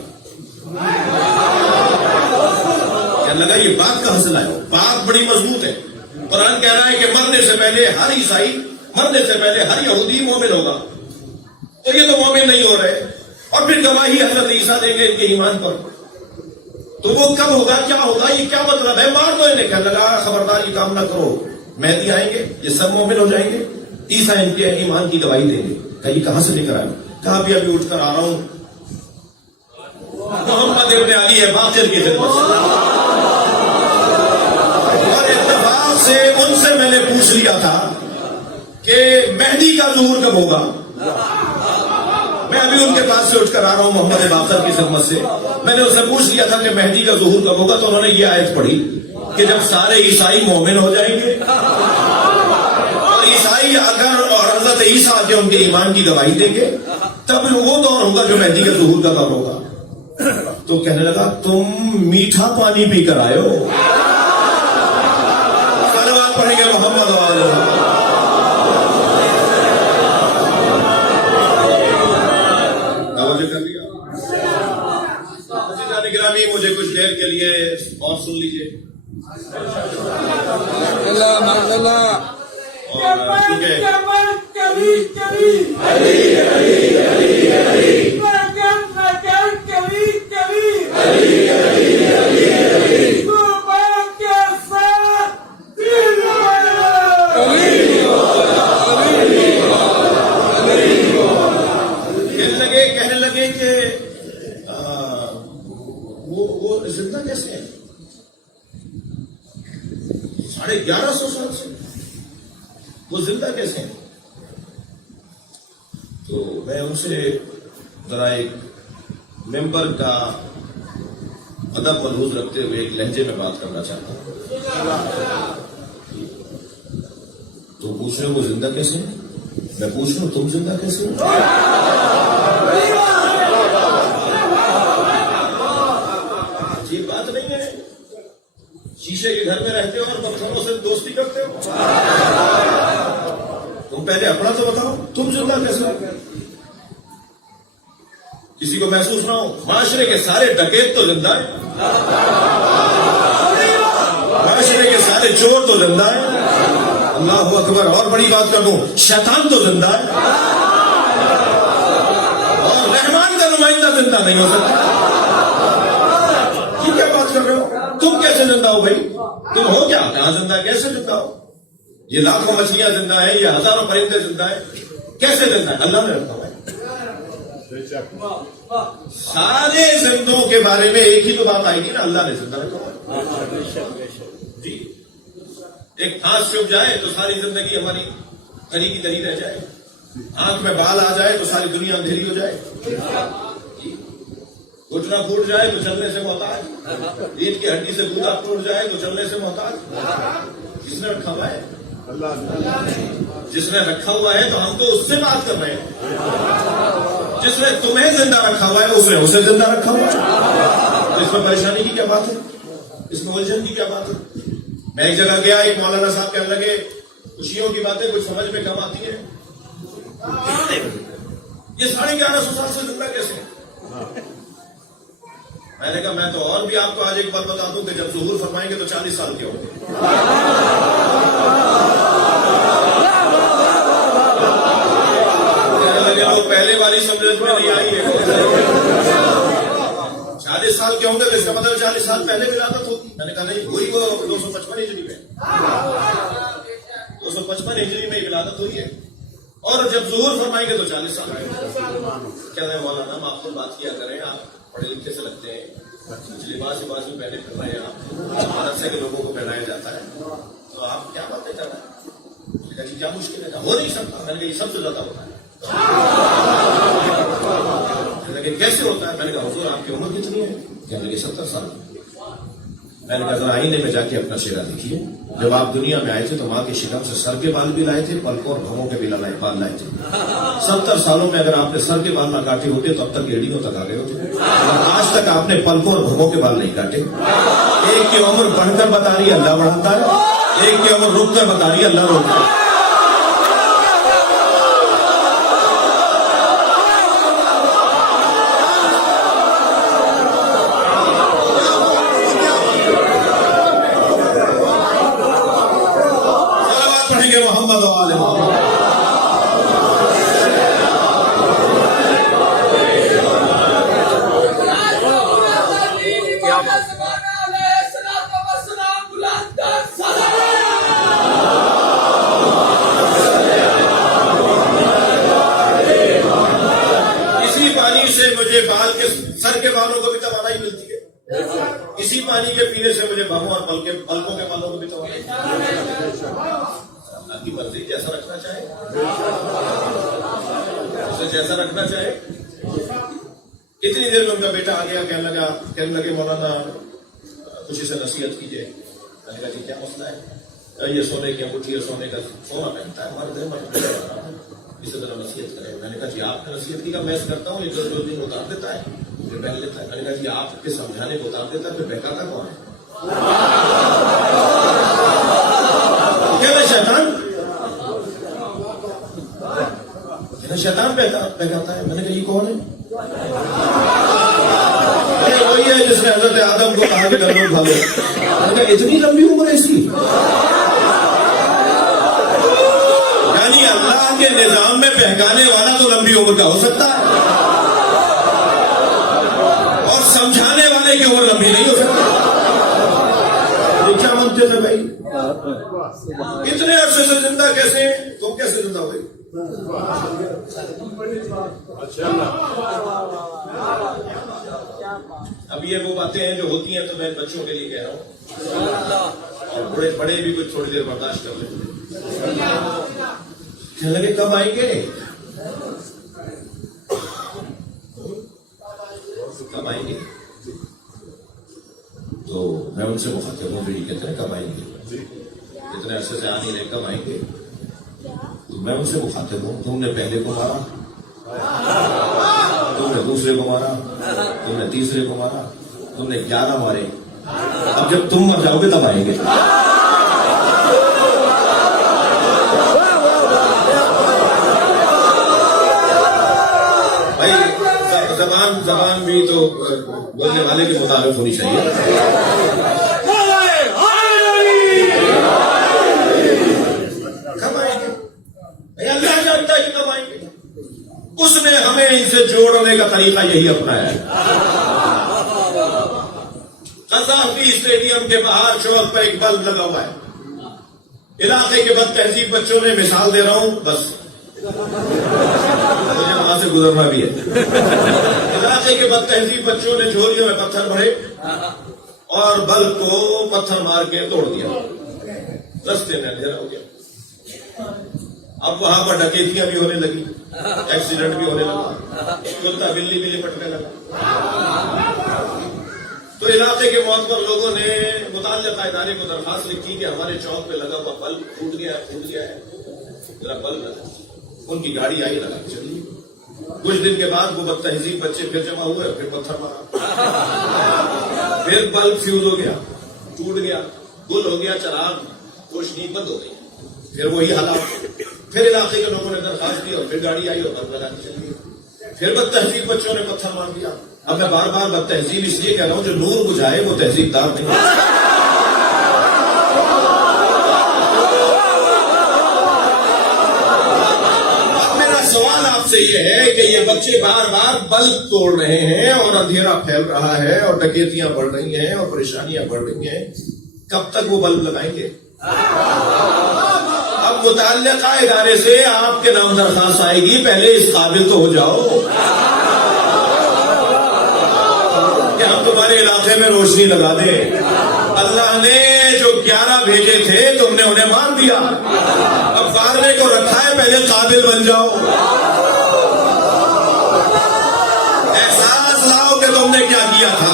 کہنے لگا یہ بات کہاں سے لائے ہو؟ بات بڑی مضبوط ہے. قرآن کہہ رہا ہے کہ مرنے سے پہلے ہر عیسائی, مرنے سے پہلے ہر یہودی مومن ہوگا, تو یہ تو مومن نہیں ہو رہے, اور پھر گواہی حضرت عیسیٰ دیں گے ان کے ایمان پر. تو وہ کب ہوگا, کیا ہوگا, یہ کیا مطلب ہے؟ مار دو انہیں. کہنے لگا خبردار یہ کام نہ کرو, مہدی آئیں گے یہ سب مومن ہو جائیں گے, عیسیٰ ان کے ایمان کی گواہی دیں گے. کہ یہ کہاں سے لے کر آئے؟ کہا ابھی اٹھ کر آ رہا ہوں, محمد ابن علی ہے باقر کی خدمت سے, اور اتفاق سے ان سے میں نے پوچھ لیا تھا کہ مہدی کا ظہور کب ہوگا. میں ابھی ان کے پاس سے اٹھ کر آ رہا ہوں محمد باقر کی خدمت سے. میں نے ان سے پوچھ لیا تھا کہ مہدی کا ظہور کب ہوگا, تو انہوں نے یہ آیت پڑھی کہ جب سارے عیسائی مومن ہو جائیں گے, اور عیسائی اگر اور حضرت عیسیٰ کے ان کے ایمان کی گواہی دیں گے, تب وہ دور ہوگا جو مہدی کے ظہور کا دور ہوگا. تو کہنے لگا تم میٹھا پانی پی کر آئے ہو. صلوات پڑھیں گے محمد والے. نہیں مجھے کچھ دیر کے لیے اور سن لیجیے. کہنے لگے کہ وہ زندہ کیسے ہے 1150 سال سے وہ زندہ کیسے ہیں؟ تو میں ان سے ذرا ایک ممبر کا ادب ملحوظ رکھتے ہوئے ایک لہجے میں بات کرنا چاہتا ہوں. تو پوچھ رہے ہو وہ زندہ کیسے ہیں؟ میں پوچھ رہا ہوں تم زندہ کیسے ہو؟ عجیب بات نہیں ہے. شیشے کے گھر میں رہتے ہو اور پتھروں سے دوستی کرتے ہو. تم پہلے اپنا تو بتاؤ تم زندہ کیسے ہو؟ کسی کو محسوس نہ ہو. معاشرے کے سارے ڈکیت تو زندہ ہیں, معاشرے کے سارے چور تو زندہ ہیں. اللہ اکبر. اور بڑی بات کر دوں, شیطان تو زندہ ہے اور رحمان کا نمائندہ زندہ نہیں ہو سکتا. کیا بات کر رہے ہو؟ تم کیسے زندہ ہو بھائی؟ تم ہو کیا؟ کہاں زندہ, کیسے زندہ ہو؟ یہ لاکھوں مچھلیاں زندہ ہیں, یہ ہزاروں پرندے زندہ ہیں, کیسے زندہ ہے؟ اللہ نے رکھا ہوا ہے. سارے زندوں کے بارے میں ایک ہی تو بات آئے گی نا, اللہ نے زندہ رکھا ہوا ہے. جی, ایک ہاتھ چھپ جائے تو ساری زندگی ہماری کری کی کری رہ جائے. آنکھ میں بال آ جائے تو ساری دنیا اندھیری ہو جائے. گھٹنا پھوٹ جائے تو چلنے سے محتاج, ریڑھ کی ہڈی سے گودا ٹوٹ جائے تو چلنے سے محتاج. کس نے رکھا ہوا ہے؟ جس نے رکھا ہوا ہے تو ہم تو اس سے بات کر رہے ہیں. جس نے تمہیں زندہ رکھا ہوا ہے اس نے اسے زندہ رکھا ہوا ہے. اس میں پریشانی کی کیا بات ہے؟ اس میں الجھن کی کیا بات ہے؟ میں ایک جگہ گیا, ایک مولانا صاحب کہنے لگے خوشیوں کی باتیں کچھ سمجھ میں کم آتی ہیں. یہ 1150 سال سے زندہ کیسے ہیں؟ میں نے کہا میں تو اور بھی آپ کو آج ایک بات بتا دوں کہ جب ظہور فرمائیں گے تو 40 سال کے ہوں گے. کہنے لگے وہ پہلے والی سمجھ میں نہیں آئی ہے. 40 سال کے ہوں گے تو اس کا مطلب 40 سال پہلے ولادت ہوتی. میں نے کہا نہیں, وہی وہ 255 ہجری میں 255 ہجری میں ولادت ہوئی ہے, اور جب ظہور فرمائیں گے تو 40 سال. کہہ رہے ہیں مولانا ہم آپ کو بات کیا کریں, آپ پڑھے لکھے سے لگتے ہیں, لباس میں پہلے پھر رہے ہیں آپ, بھارت سے کے لوگوں کو پہنایا جاتا ہے, تو آپ کیا باتیں کر رہے ہیں؟ جی کیا مشکل ہے؟ ہو نہیں سکتا. میں نے کہا یہ سب سے زیادہ ہوتا ہے. لیکن کیسے ہوتا ہے؟ میں نے کہا حضور آپ کی عمر کتنی ہے؟ کہنے لگے 70 سال. میں نے کہا ذرا آئینے میں جا کے اپنا چہرہ دیکھیے. جب آپ دنیا میں آئے تھے تو ماں کے شکم سے سر کے بال بھی لائے تھے, پلکوں اور بھووں کے بھی بال لائے تھے. 70 سالوں میں اگر آپ نے سر کے بال نہ کاٹے ہوتے تو اب تک ایڑیوں تک آ گئے ہوتے, اور آج تک آپ نے پلکوں اور بھووں کے بال نہیں کاٹے. ایک کی عمر بڑھ کر بتا رہی ہے اللہ بڑھاتا ہے, ایک کی عمر رک کر بتا رہی ہے اللہ روکتا ہے. محمد و آل محمد. اسی پانی سے مجھے بال کے سر کے بالوں کو بھی توانائی ملتی ہے, اسی پانی کے پینے سے مجھے بھووں اور پلکوں کے بالوں کو بھی توانائی ملتی ہے. کی مرضی جیسا رکھنا چاہے, اسے جیسا رکھنا چاہے. کتنی دیر میں ان کا بیٹا آ گیا, کہنے لگے مولانا کچھ اسے نصیحت کیجیے. میں نے کہا جی کیا مسئلہ ہے؟ یہ سونے کی انگوٹھی ہے, سونے کا سونا پہنتا ہے, مرد ہے, اسے ذرا نصیحت کرے. میں نے کہا جی آپ نے نصیحت کی کا میں کرتا ہوں, یہ جو دن اتار دیتا ہے پھر پہن لیتا ہے. میں نے کہا جی آپ کے سمجھانے کو اتار دیتا ہے پھر بہکاتا کون ہے؟ شیطان شیطان بہکاتا ہے. میں نے کہا یہ کون ہے؟ وہی ہے جس نے حضرت آدم کو کہا کہ گندم کھا لو؟ اتنی لمبی عمر ایسی؟ یعنی اللہ کے نظام میں بہکانے والا تو لمبی عمر کا ہو سکتا ہے اور سمجھانے والے کی عمر لمبی نہیں ہو سکتی. یہ کیا منطق ہے بھائی؟ اتنے عرصے سے زندہ کیسے ہیں؟ تم کیسے زندہ ہوئے؟ اب یہ وہ باتیں ہیں جو ہوتی ہیں تو میں بچوں کے لیے کہہ رہا ہوں, اور بڑے بھی کچھ تھوڑی دیر برداشت کر لیں. کہنے لگے کب آئیں گے, کب آئیں گے؟ تو میں ان سے مخاطب ہوں, بیٹی کہتے ہیں کب آئیں گے, اتنے عرصے سے آ نہیں رہے, کب آئیں گے؟ تو میں ان سے مخاطب ہوں, تم نے پہلے کو مارا, تم نے دوسرے کو مارا, تم نے تیسرے کو مارا, تم نے 11 مارے, اب جب تم مر جاؤ گے تب آئیں گے. بھائی زبان بھی تو بولنے والے کے مطابق ہونی چاہیے. کب آئیں گے؟ اللہ جانتا ہے کہ کب آئیں گے. اس نے ہمیں ان سے جوڑنے کا طریقہ یہی اپنایا ہے. قذافی اسٹیڈیم کے باہر چوک پہ ایک بلب لگا ہوا ہے. علاقے کے بد تہذیب بچوں نے, مثال دے رہا ہوں بس, مجھے وہاں سے گزرنا بھی ہے. علاقے کے بد تہذیب بچوں نے جھولیوں میں پتھر بھرے اور بلب کو پتھر مار کے توڑ دیا. رستے میں اندھیرا ہو گیا. اب وہاں پر ڈکیتیاں بھی ہونے لگی, ایکسیڈنٹ بھی ہونے لگا, کتا بلی بھی لپٹنے لگا. تو علاقے کے معتبر لوگوں نے متعلقہ ادارے کو درخواست لکھی کہ ہمارے چوک پہ لگا ہوا بلب ٹوٹ گیا ہے, ذرا بلب لگا. ان کی گاڑی آئی, لگا کے چلی. کچھ دن کے بعد وہ بد تہذیب بچے پھر جمع ہوئے, پھر پتھر مارا, پھر بلب فیوز ہو گیا, ٹوٹ گیا, گل ہو گیا, چراغ روشنی بند ہو گئی. پھر وہی حالات, پھر علاقے کے لوگوں نے درخواست دی اور پھر گاڑی آئی اور بلب لگا کے چلی. پھر بد تہذیب بچوں نے پتھر مار دیا. اب میں بار بار بد تہذیب اس لیے کہہ رہا ہوں جو نور بجھائے وہ تہذیب دار نہیں. اب میرا سوال آپ سے یہ ہے کہ یہ بچے بار بار بلب توڑ رہے ہیں اور اندھیرا پھیل رہا ہے اور ڈکیتیاں بڑھ رہی ہیں اور پریشانیاں بڑھ رہی ہیں, کب تک وہ بلب لگائیں گے؟ اب متعلقہ ادارے سے آپ کے نام درخواست آئے گی, پہلے اس قابل تو ہو جاؤ کہ ہم تمہارے علاقے میں روشنی لگا دیں. اللہ نے جو 11 بھیجے تھے تم نے انہیں مار دیا, اب مارنے کو رکھا ہے, پہلے قابل بن جاؤ. احساس لاؤ کہ تم نے کیا کیا تھا.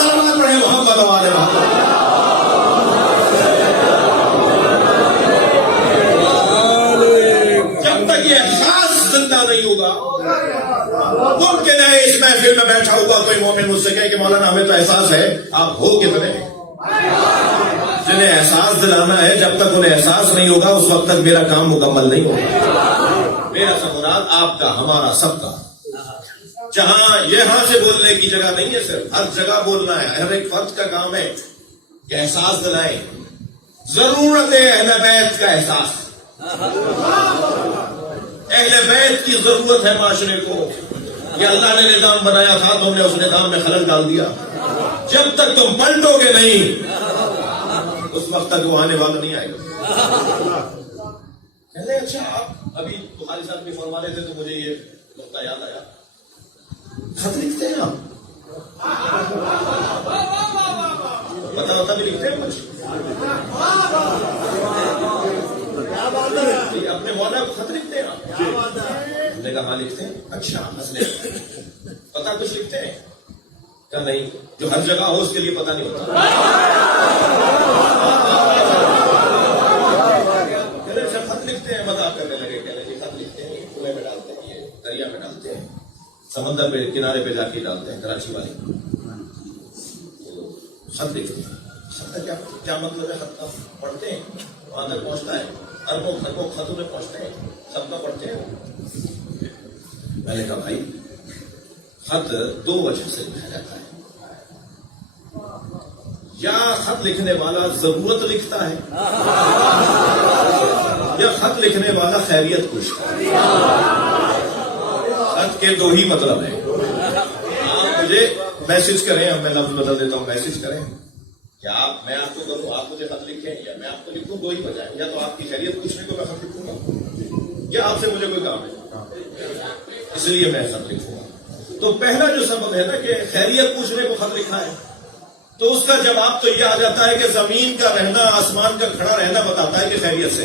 سلام پڑھے محمد والے محمد. جب تک یہ احساس زندہ نہیں ہوگا, ممکن ہے اس محفل میں بیٹھا ہوگا کوئی مومن مجھ سے کہے کہ مولانا ہمیں تو احساس ہے, آپ ہو کتنے جنہیں احساس دلانا ہے, جب تک انہیں احساس نہیں ہوگا اس وقت تک میرا کام مکمل نہیں ہوگا. میرا مراد آپ کا, ہمارا, سب کا. جہاں یہاں سے بولنے کی جگہ نہیں ہے, صرف ہر جگہ بولنا ہے. ہر ایک فرد کا کام ہے کہ احساس دلائیں. ضرورت ہے اہل بیت کا احساس. اہل بیت کی ضرورت ہے معاشرے کو. یہ اللہ نے نظام بنایا تھا, تم نے اس نظام میں خلل ڈال دیا. جب تک تم پلٹو گے نہیں اس وقت تک وہ آنے والا نہیں آئے گا. کہتے اچھا آپ ابھی بخاری صاحب بھی فرما رہے تھے تو مجھے یہ نقطہ یاد آیا. خط لکھتے ہیں آپ, پتا بھی لکھتے ہیں کچھ, اپنے مولا کو خط لکھتے ہیں آپ؟ نے کہا ہاں لکھتے ہیں. اچھا پتا کچھ لکھتے ہیں کیا؟ نہیں, جو ہر جگہ ہو اس کے لیے پتا نہیں ہوتا. خط لکھتے ہیں, مذاق کرنے لگے, کہنے لگے خط لکھتے ہیں, کنویں میں ڈالتے ہیں, دریا میں ڈالتے ہیں, سمندر پہ کنارے پہ جا کے ڈالتے ہیں, کراچی والے خط لکھتے ہیں. خط کا کیا مطلب ہے؟ خط کا پڑھتے ہیں, وہاں تک پہنچتا ہے, اربوں خطوں میں پہنچتے ہیں, سب کا پڑھتے ہیں. میں نے کہا بھائی خط 2 وجہ سے لکھا جاتا ہے. یا خط لکھنے والا ضرورت لکھتا ہے یا خط لکھنے والا خیریت پوچھتا ہے؟ خط کے دو ہی مطلب ہیں. آپ مجھے میسج کریں, اب میں لفظ بدل دیتا ہوں, میسج کریں کیا میں آپ کو کروں, آپ مجھے خط لکھیں یا میں آپ کو لکھوں, دو ہی بجائے. یا تو آپ کی خیریت پوچھنے کو میں خط لکھوں گا یا آپ سے مجھے کوئی کام ہے اس لیے میں خط لکھوں گا. تو پہلا جو سبب ہے نا کہ خیریت پوچھنے کو خط لکھا ہے, تو اس کا جواب تو یہ آ جاتا ہے کہ زمین کا رہنا آسمان کا کھڑا رہنا بتاتا ہے کہ خیریت سے.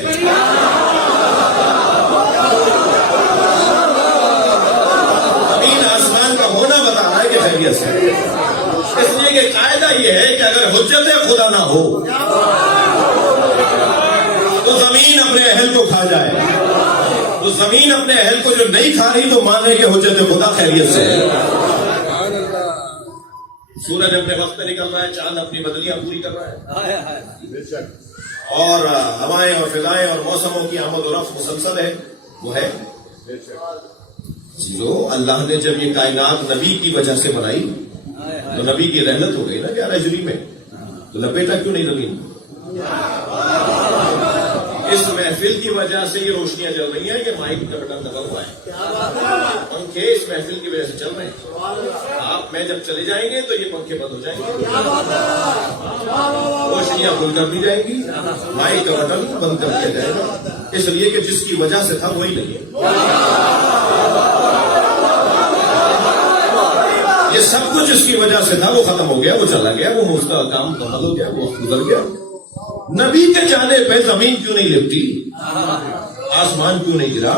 زمین آسمان کا ہونا بتا رہا ہے کہ خیریت سے. اس لیے کہ قاعدہ یہ ہے کہ اگر حجت خدا نہ ہو تو زمین اپنے اہل کو کھا جائے. تو زمین اپنے اہل کو جو نہیں کھا رہی تو مانے کہ حجت خدا خیریت سے ہے. سورج اپنے وقت پہ نکل رہا ہے, چاند اپنی بدلیاں پوری کر رہا ہے, اور ہوائیں اور فضائیں اور موسموں کی آمد و رفت مسلسل ہے. وہ ہے جو اللہ نے جب یہ کائنات نبی کی وجہ سے بنائی تو نبی کی رحمت ہو گئی نا 11 ہجری میں, تو لپیٹا کیوں نہیں زمین؟ اس محفل کی وجہ سے یہ روشنیاں چل رہی ہیں, یہ مائک کا بٹن دبا ہوا ہے, پنکھے اس محفل کی وجہ سے چل رہے ہیں. آپ میں جب چلے جائیں گے تو یہ پنکھے بند ہو جائیں گے, روشنیاں بند کر دی جائیں گی, مائک کا بٹن بند کر دیا جائے گا. اس لیے کہ جس کی وجہ سے تھا وہی نہیں ہے. یہ سب کچھ جس کی وجہ سے تھا وہ ختم ہو گیا, وہ چلا گیا, وہ اس کا کام مکمل ہو گیا, وہ گزر گیا. نبی کے جانے پہ زمین کیوں نہیں لپٹی, آسمان کیوں نہیں گرا,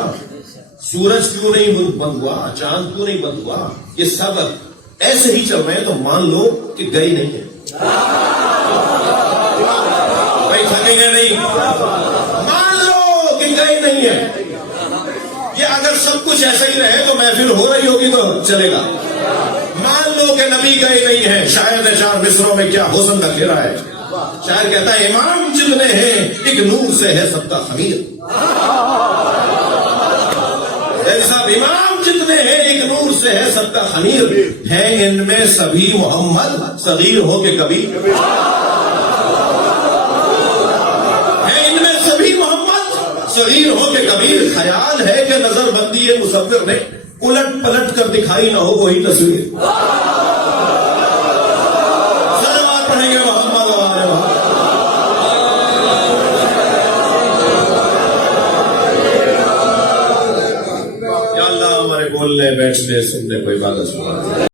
سورج کیوں نہیں بند ہوا, چاند کیوں نہیں بند ہوا؟ یہ سب ایسے ہی چل رہے ہیں تو مان لو کہ گئے نہیں ہے. بھائی تھکیں گے نہیں, مان لو کہ گئے نہیں ہے. یہ اگر سب کچھ ایسا ہی رہے تو محفل ہو رہی ہوگی تو چلے گا. مان لو کہ نبی گئے نہیں ہے. شاعر نے 4 مصروں میں کیا حسن کا گھیرا ہے. شاعر کہتا ہے امام جتنے ہیں ایک نور سے ہے سب کا خمیر. صاحب امام جتنے ہیں ایک نور سے ہے سب کا خمیر. ہے ان میں سبھی محمد صغیر ہو کے کبھی, ہے ان میں سبھی محمد صغیر ہو کے کبیر. خیال ہے کہ نظر بندی مصور نے الٹ پلٹ کر دکھائی نہ ہو وہی تصویر. سلوات پڑھیں گے محمد ہمارے وہاں. یا اللہ ہمارے بولنے بیٹھنے سننے کو عبادت سنا.